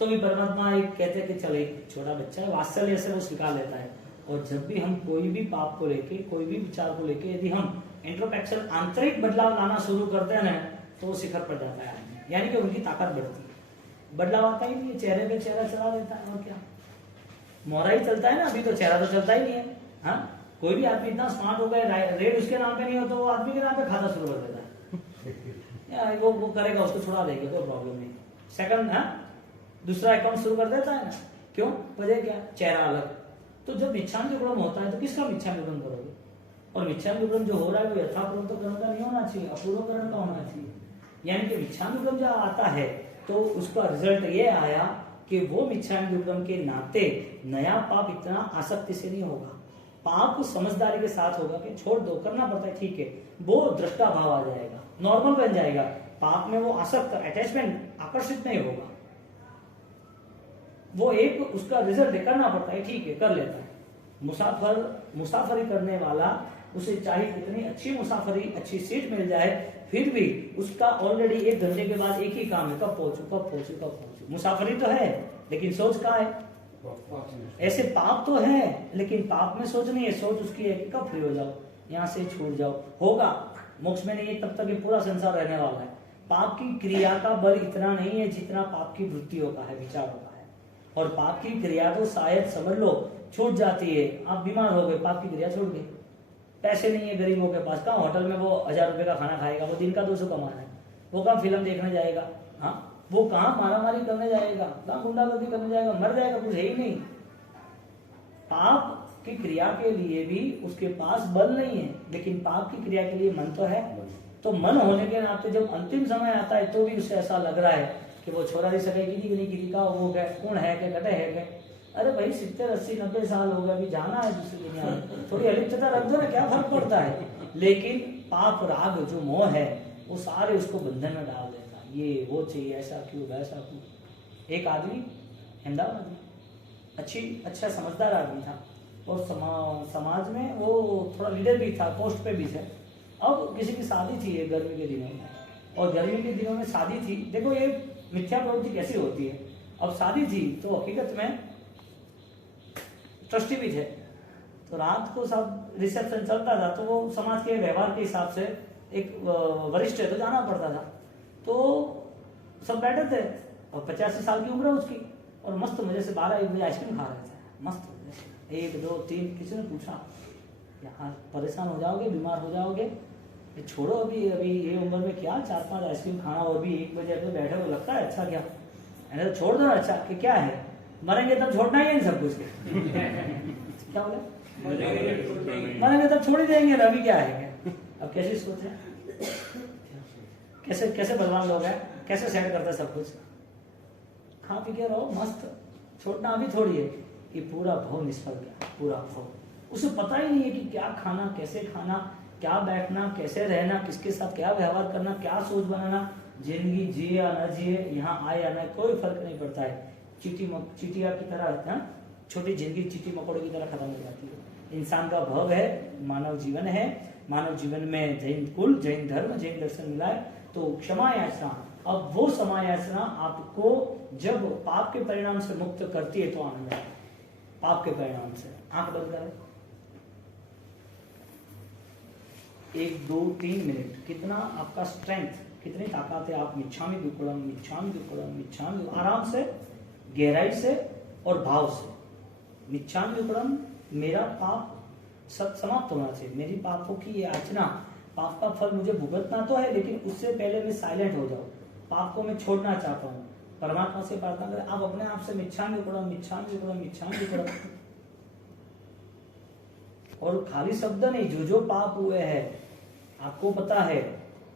तो भी परमात्मा एक कहते हैं कि चल एक छोटा बच्चा है, वात्सल्य से वो स्वीकार लेता है। और जब भी हम कोई भी पाप को लेके, कोई भी विचार को लेके यदि हम इंट्रोस्पेक्शन, आंतरिक बदलाव लाना शुरू करते हैं ना, तो वो शिखर पर जाता है, यानी कि उनकी ताकत बढ़ती है। बदलाव आता ही नहीं, चेहरे पे चेहरा चला देता है, और क्या मोहरा ही चलता है ना, अभी तो चेहरा तो चलता ही नहीं है। हाँ, कोई भी आदमी इतना स्मार्ट हो गया, रेट उसके नाम पे नहीं हो तो वो आदमी के नाम पे खाता शुरू कर देता है। वो करेगा, उसको छुड़ा देगा, कोई प्रॉब्लम नहीं। सेकंड, दूसरा अकाउंट शुरू कर देता है ना, क्यों? वजह क्या? चेहरा अलग। तो जब मिच्छामिदुक्कडम होता है तो किसका मिच्छामिदुक्कडम करोगे? और मिच्छामिदुक्कडम जो हो रहा है वो यथापूर्वकरण का नहीं होना चाहिए, अपूर्वकरण का होना चाहिए। यानी कि मिच्छामिदुक्कडम जब आता है तो उसका रिजल्ट ये आया कि वो मिच्छामिदुक्कडम के नाते नया पाप इतना आसक्ति से नहीं होगा। पाप समझदारी के साथ होगा कि छोड़ दो, करना पड़ता है ठीक है, वो दृष्टा भाव आ जाएगा, नॉर्मल बन जाएगा। पाप में वो आसक्त, अटैचमेंट, आकर्षित नहीं होगा। वो एक उसका रिजल्ट है, करना पड़ता है ठीक है, कर लेता है। मुसाफरी करने वाला, उसे चाहे कितनी अच्छी मुसाफरी, अच्छी सीट मिल जाए, फिर भी उसका ऑलरेडी 1 घंटे के बाद एक ही काम है, कब पहुंचू कब पहुंचू कब पहुंचू। मुसाफरी तो है लेकिन सोच कहाँ है? ऐसे पाप तो है लेकिन पाप में सोच नहीं है, सोच उसकी है कि कब फ्री हो जाओ, यहाँ से छूट जाओ। होगा, मोक्ष में नहीं है तब तक ये पूरा संसार रहने वाला है। पाप की क्रिया का बल इतना नहीं है जितना पाप की वृत्तियों का है, विचारों का है। और पाप की क्रिया तो शायद समझ लो छूट जाती है। आप बीमार हो गए, पाप की क्रिया छूट गई। पैसे नहीं है गरीबों के पास, कहाँ होटल में वो 1000 रुपए का खाना खाएगा, वो दिन का 200 कमाना है, वो कहाँ फिल्म देखने जाएगा, हाँ वो कहाँ मारामारी करने जाएगा, कहाँ गुंडागर्दी करने जाएगा, मर जाएगा, कुछ है ही नहीं। पाप की क्रिया के लिए भी उसके पास बल नहीं है, लेकिन पाप की क्रिया के लिए मन तो है। तो मन होने के नाते जब अंतिम समय आता है तो भी उसे ऐसा लग रहा है कि वो छोड़ा नहीं सके, किसी का वो गए, कौन है के कटे है के। अरे भाई 70, 80, 90 साल हो गए, अभी जाना है दूसरी दुनिया में, थोड़ी अलिप्तता रख दो ना, क्या फर्क पड़ता है। लेकिन पाप राग जो मोह है वो सारे उसको बंधन में डाल देता है, ये वो चाहिए, ऐसा क्यों वैसा क्यों। एक आदमी अहमदाबाद अच्छा समझदार आदमी था और समाज में वो थोड़ा लीडर भी था, पोस्ट पे भी थे। अब किसी की शादी थी ये गर्मी के दिनों में, और गर्मी के दिनों में शादी थी। देखो ये मिथ्या प्रवृत्ति कैसी होती है। अब शादी थी तो हकीकत में ट्रस्टी भी थे, तो रात को सब रिसेप्शन चलता था, तो वो समाज के व्यवहार के हिसाब से एक वरिष्ठ है तो जाना पड़ता था। तो सब बैठे थे और 85 साल की उम्र है उसकी, और मस्त मजे से 12-1 बजे आइसक्रीम खा रहे थे, मस्त मजे से। 1, 2, 3 किसी ने पूछा यार परेशान हो जाओगे, बीमार हो जाओगे, ये छोड़ो अभी ये उम्र में क्या 4-5 आइसक्रीम खाना, और भी 1 बजे अगर बैठे हो, लगता है अच्छा क्या, तो छोड़ दो। अच्छा कि क्या है, मरेंगे तब छोड़ना ही है सब कुछ क्या बोले, मरेंगे तब छोड़ ही देंगे, अभी क्या है। अब कैसी सोच है, कैसे भगवान लोग हैं, कैसे सेट करते हैं सब कुछ। खा पी के रहो मस्त, छोड़ना अभी थोड़ी है। ये पूरा भव निष्फल गया, पूरा भव। उसे पता ही नहीं है कि क्या खाना, कैसे खाना, क्या बैठना, कैसे रहना, किसके साथ क्या व्यवहार करना, क्या सोच बनाना, जिंदगी जिए या न जिए, यहाँ आए या न, कोई फर्क नहीं पड़ता है। चीटिया की तरह है, छोटी जिंदगी चीटी मकोड़े की तरह खत्म हो जाती है। इंसान का भव है, मानव जीवन है। मानव जीवन में जैन कुल, जैन धर्म, जैन दर्शन मिला है, तो क्षमा याचना। अब वो क्षमा याचना आपको जब पाप के परिणाम से मुक्त करती है तो आनंद है। पाप के परिणाम से आंख बंद करें, 1, 2, 3 मिनट, कितना आपका स्ट्रेंथ, कितनी ताकत है। आप मिच्छामि दुक्कड़म, मिच्छामि दुक्कड़म, मिच्छामि, आराम से, गहराई से और भाव से। मिच्छामि दुक्कड़म, मेरा पाप सब समाप्त होना चाहिए, मेरी पापों की ये याचना, पाप का फल मुझे भुगतना तो है, लेकिन उससे पहले मैं साइलेंट हो जाऊं, पाप को मैं छोड़ना चाहता हूँ। परमात्मा से प्रार्थना करें, आप अपने आप से मिच्छामि दुक्कड़म, मिच्छामि दुक्कड़म, मिच्छामि दुक्कड़म। और खाली शब्द नहीं, जो पाप हुए हैं आपको पता है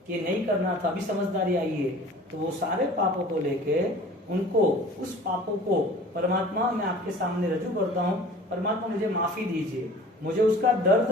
कि नहीं करना था, अभी समझदारी आई है, तो वो सारे पापों को लेके उनको, उस पापों को परमात्मा मैं आपके सामने रजू करता हूँ। परमात्मा मुझे माफी दीजिए, मुझे उसका दर्द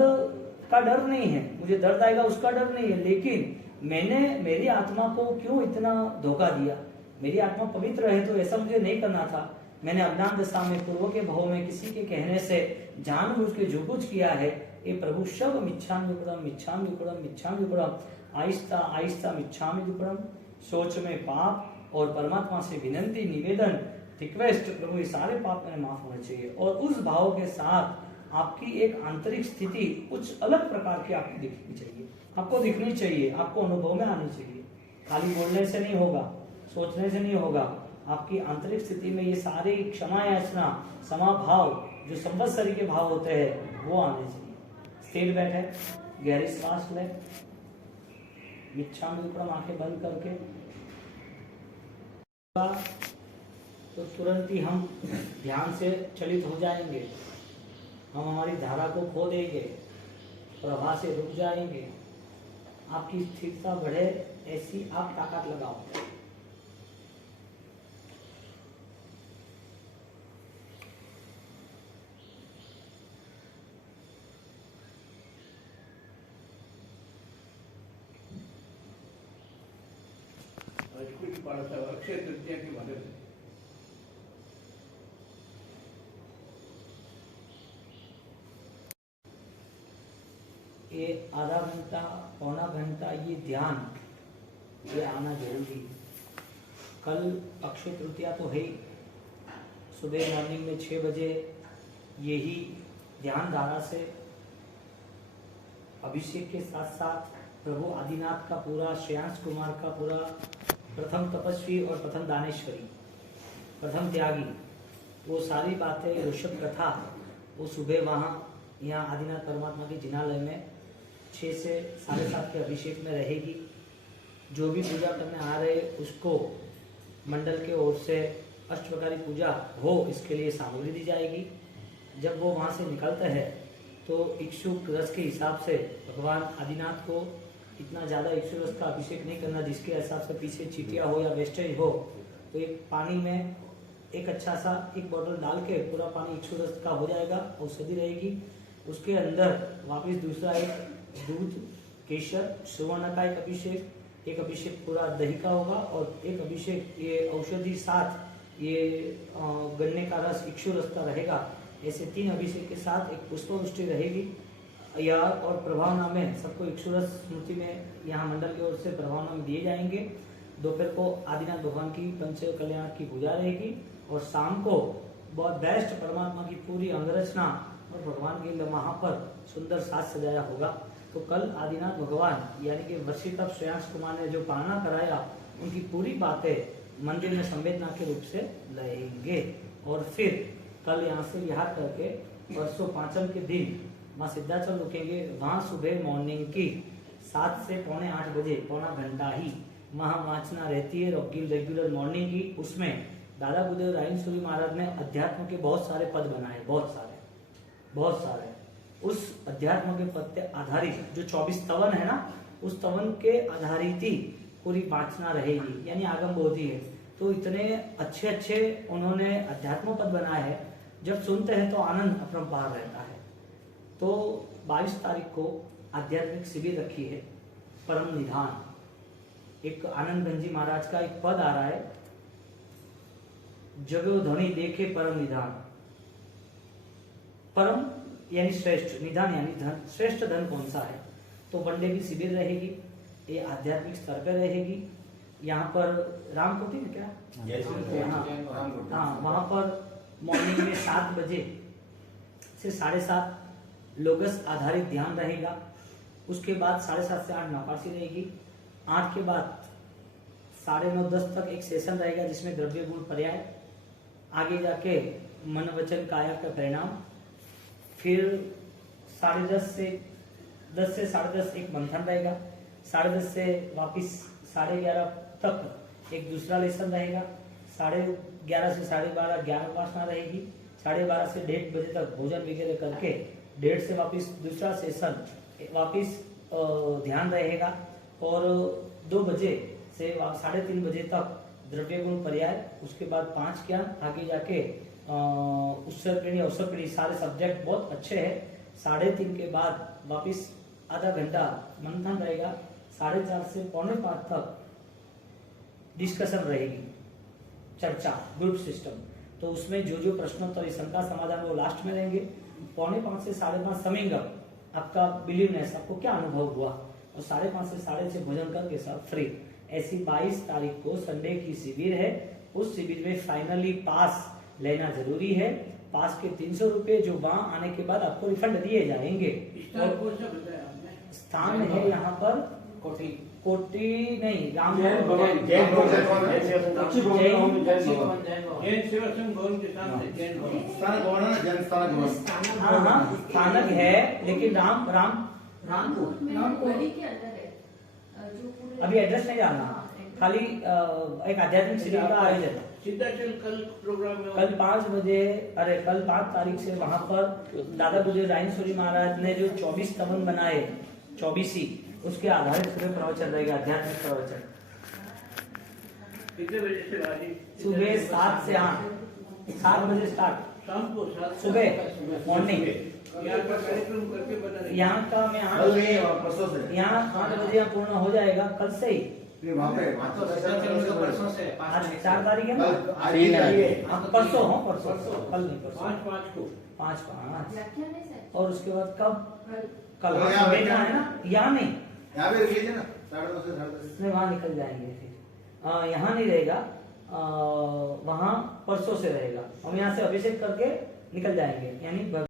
का डर नहीं है, मुझे दर्द आएगा उसका डर नहीं है, लेकिन मैंने मेरी आत्मा को क्यों इतना धोखा दिया। मेरी आत्मा पवित्र है तो ऐसा मुझे नहीं करना था। मैंने अज्ञान दशा में, पूर्व के भाव में किसी के कहने से जानबूझ के जो कुछ किया है, ये प्रभु शब मिच्छामि दुक्कड़म, मिच्छामि दुक्कड़म, मिच्छामि दुक्कड़म, आहिस्ता आहिस्ता मिच्छामि दुक्कड़म। सोच में पाप और परमात्मा से विनंती, निवेदन, रिक्वेस्ट, प्रभु ये सारे पाप मैंने माफ होने चाहिए। और उस भाव के साथ आपकी एक आंतरिक स्थिति कुछ अलग प्रकार की आपको दिखनी चाहिए, आपको दिखनी चाहिए, आपको अनुभव में आनी चाहिए। खाली बोलने से नहीं होगा, सोचने से नहीं होगा, आपकी आंतरिक स्थिति में ये सारे क्षमा याचना, समा भाव, जो संवत्सरी के भाव होते हैं वो आने चाहिए। स्थिर बैठे, गहरी सांस ले, मिच्छामि दुक्कड़म, आंखें बंद करके, तो तुरंत ही हम ध्यान से चलित हो जाएंगे, हम हमारी धारा को खो देंगे, प्रवाह से रुक जाएंगे। आपकी स्थिरता बढ़े ऐसी आप ताकत लगाओ। पाड़ा अक्षय तृतीया की मदद से। ये आधा घंटा पौना घंटा ये ध्यान ये आना जरूरी है। कल अक्षय तृतीया तो है ही, सुबह मॉर्निंग में 6 बजे यही ध्यान धारा से अभिषेक के साथ साथ प्रभु आदिनाथ का पूरा, श्रेयांश कुमार का पूरा, प्रथम तपस्वी और प्रथम दानेश्वरी, प्रथम त्यागी, वो सारी बातें, ऋषभ कथा, वो सुबह वहाँ यहाँ आदिनाथ परमात्मा के जिनालय में 6 से 7:30 के अभिषेक में रहेगी। जो भी पूजा करने आ रहे उसको मंडल के ओर से अष्टप्रकारी पूजा हो, इसके लिए सामग्री दी जाएगी। जब वो वहाँ से निकलते हैं तो इक्षुक रस के हिसाब से भगवान आदिनाथ को इतना ज़्यादा इक्षुक रस का अभिषेक नहीं करना, जिसके हिसाब से पीछे चीटियाँ हो या वेस्टेज हो, तो एक पानी में एक अच्छा सा एक बोतल डाल के पूरा पानी इक्षुक रस का हो जाएगा, औषधि रहेगी। उसके अंदर वापस दूसरा एक दूध, केशर, सुवर्ण का एक अभिषेक पूरा दही का होगा, और एक अभिषेक ये औषधि साथ ये गन्ने का रस, इक्षु रस का रहेगा। ऐसे 3 अभिषेक के साथ एक पुष्पवृष्टि रहेगी या और प्रभावनामे सबको इक्षु रस स्मृति में यहाँ मंडल की ओर से प्रभावनामे दिए जाएंगे। दोपहर को आदिनाथ भगवान की पंच कल्याण की पूजा रहेगी, और शाम को बहुत बेस्ट परमात्मा की पूरी अंगरचना और भगवान के वहाँ पर सुंदर साज सजाया होगा। तो कल आदिनाथ भगवान यानी कि वर्षितप श्रेयांश कुमार ने जो पालना कराया, उनकी पूरी बातें मंदिर में संवेदना के रूप से लेंगे, और फिर कल यहाँ से विहार करके परसों पांचम के दिन वहाँ सिद्धाचल रुकेंगे। वहाँ सुबह मॉर्निंग की 7 से पौने 8 बजे, पौना घंटा ही वहाँ वाचना रहती है रेगुलर मॉर्निंग की। उसमें दादा गुरुदेव रायेश्वरी महाराज ने अध्यात्म के बहुत सारे पद बनाए, बहुत सारे। उस अध्यात्म के पद पे आधारित जो 24 तवन है ना, उस तवन के आधारित ही पूरी वाचना रहेगी, यानी आगम बोधि है। तो इतने अच्छे उन्होंने अध्यात्म पद बनाए हैं, जब सुनते हैं तो आनंद अपरंपार रहता है। तो 22 तारीख को आध्यात्मिक शिविर रखी है, परम निधान। एक आनंद गंजी महाराज का एक पद आ रहा है, जगो धनी देखे परम निधान। परम यानी श्रेष्ठ, निधान यानी धन, श्रेष्ठ धन कौन सा है। तो वनडे की शिविर रहेगी, ये आध्यात्मिक स्तर पर रहेगी। यहाँ पर रामकोटी है क्या? हाँ, वहाँ पर मॉर्निंग में 7 बजे से 7:30 लोगस आधारित ध्यान रहेगा। उसके बाद 7:30 से 8 नौकाशी रहेगी। 8 के बाद 9:30-10 तक एक सेशन रहेगा जिसमें द्रव्य गुण पर्याय, आगे जाके मन वचन काया का परिणाम, फिर 10:30 से 10:30 एक मंथन रहेगा। 10:30 से वापिस 11:30 तक एक दूसरा लेसन रहेगा। 11:30 से 12:30 ज्ञान उपासना रहेगी। 12:30 से 1:30 बजे तक भोजन वगैरह करके 1:30 से वापिस दूसरा सेशन, वापिस ध्यान रहेगा। और 2 बजे से 3:30 बजे तक द्रव्य गुण पर्याय, उसके बाद 5 ज्ञान, आगे जाके उत्सव पीढ़ी, अवसर पीढ़ी, सारे सब्जेक्ट बहुत अच्छे हैं। 3:30 के बाद वापिस आधा घंटा मंथन रहेगा। 4:30 से 4:45 तक डिस्कशन रहेगी, चर्चा, ग्रुप सिस्टम। तो उसमें जो प्रश्नोत्तर, शंका समाधान वो लास्ट में रहेंगे। 4:45 से 5:30 समिंग अप, आपका बिलीवनेस, आपको क्या अनुभव हुआ, और 5:30 से 6:30 भोजन करके सब फ्री। ऐसी 22 तारीख को संडे की शिविर है। उस शिविर में फाइनली पास लेना जरूरी है। पास के 300 रुपए जो वहाँ आने के बाद आपको रिफंड दिए जाएंगे। स्थान है यहाँ पर कोटी नहीं, राम जैन सेवा संघ भवन के सामने जैन भवन, हाँ स्थानक है, लेकिन गली के अंदर है, जो पूरे अभी एड्रेस नहीं डालना, खाली एक आध्यात्मिक शिविर का आयोजन। सिद्धाचल कल प्रोग्राम में कल 5 बजे, कल 5 तारीख से वहाँ पर दादा गुरुदेव रायेश्वरी महाराज ने जो 24 तवन बनाए, 24 उसके आधारित सुबह प्रवचन रहेगा, आध्यात्मिक प्रवचन। कितने बजे से राजी? सुबह 7 से 8, 7 बजे स्टार्ट, शाम को 7 सुबह मॉर्निंग। यहाँ का कार्यक्रम करके बना रहे। यहाँ का मैं 8 बजे यहाँ पूर्ण हो जाएगा। कल से ही नहीं वहाँ पे तो परसों से आज 4 तारीख है ना? आज की तारीख है। हाँ, परसों हो परसों कल नहीं परसों 5 को 5 व्याख्यान है सर और उसके बाद कब कल कल तो यहाँ बैठना है ना यहाँ नहीं यहाँ पे रिलीज है ना 9:30 से 10:30। नहीं वहाँ निकल जाएंगे फिर यहाँ नहीं रहेगा वहाँ परसों से रहेगा हम यहाँ से अभिषेक करके निकल जाएंगे यानी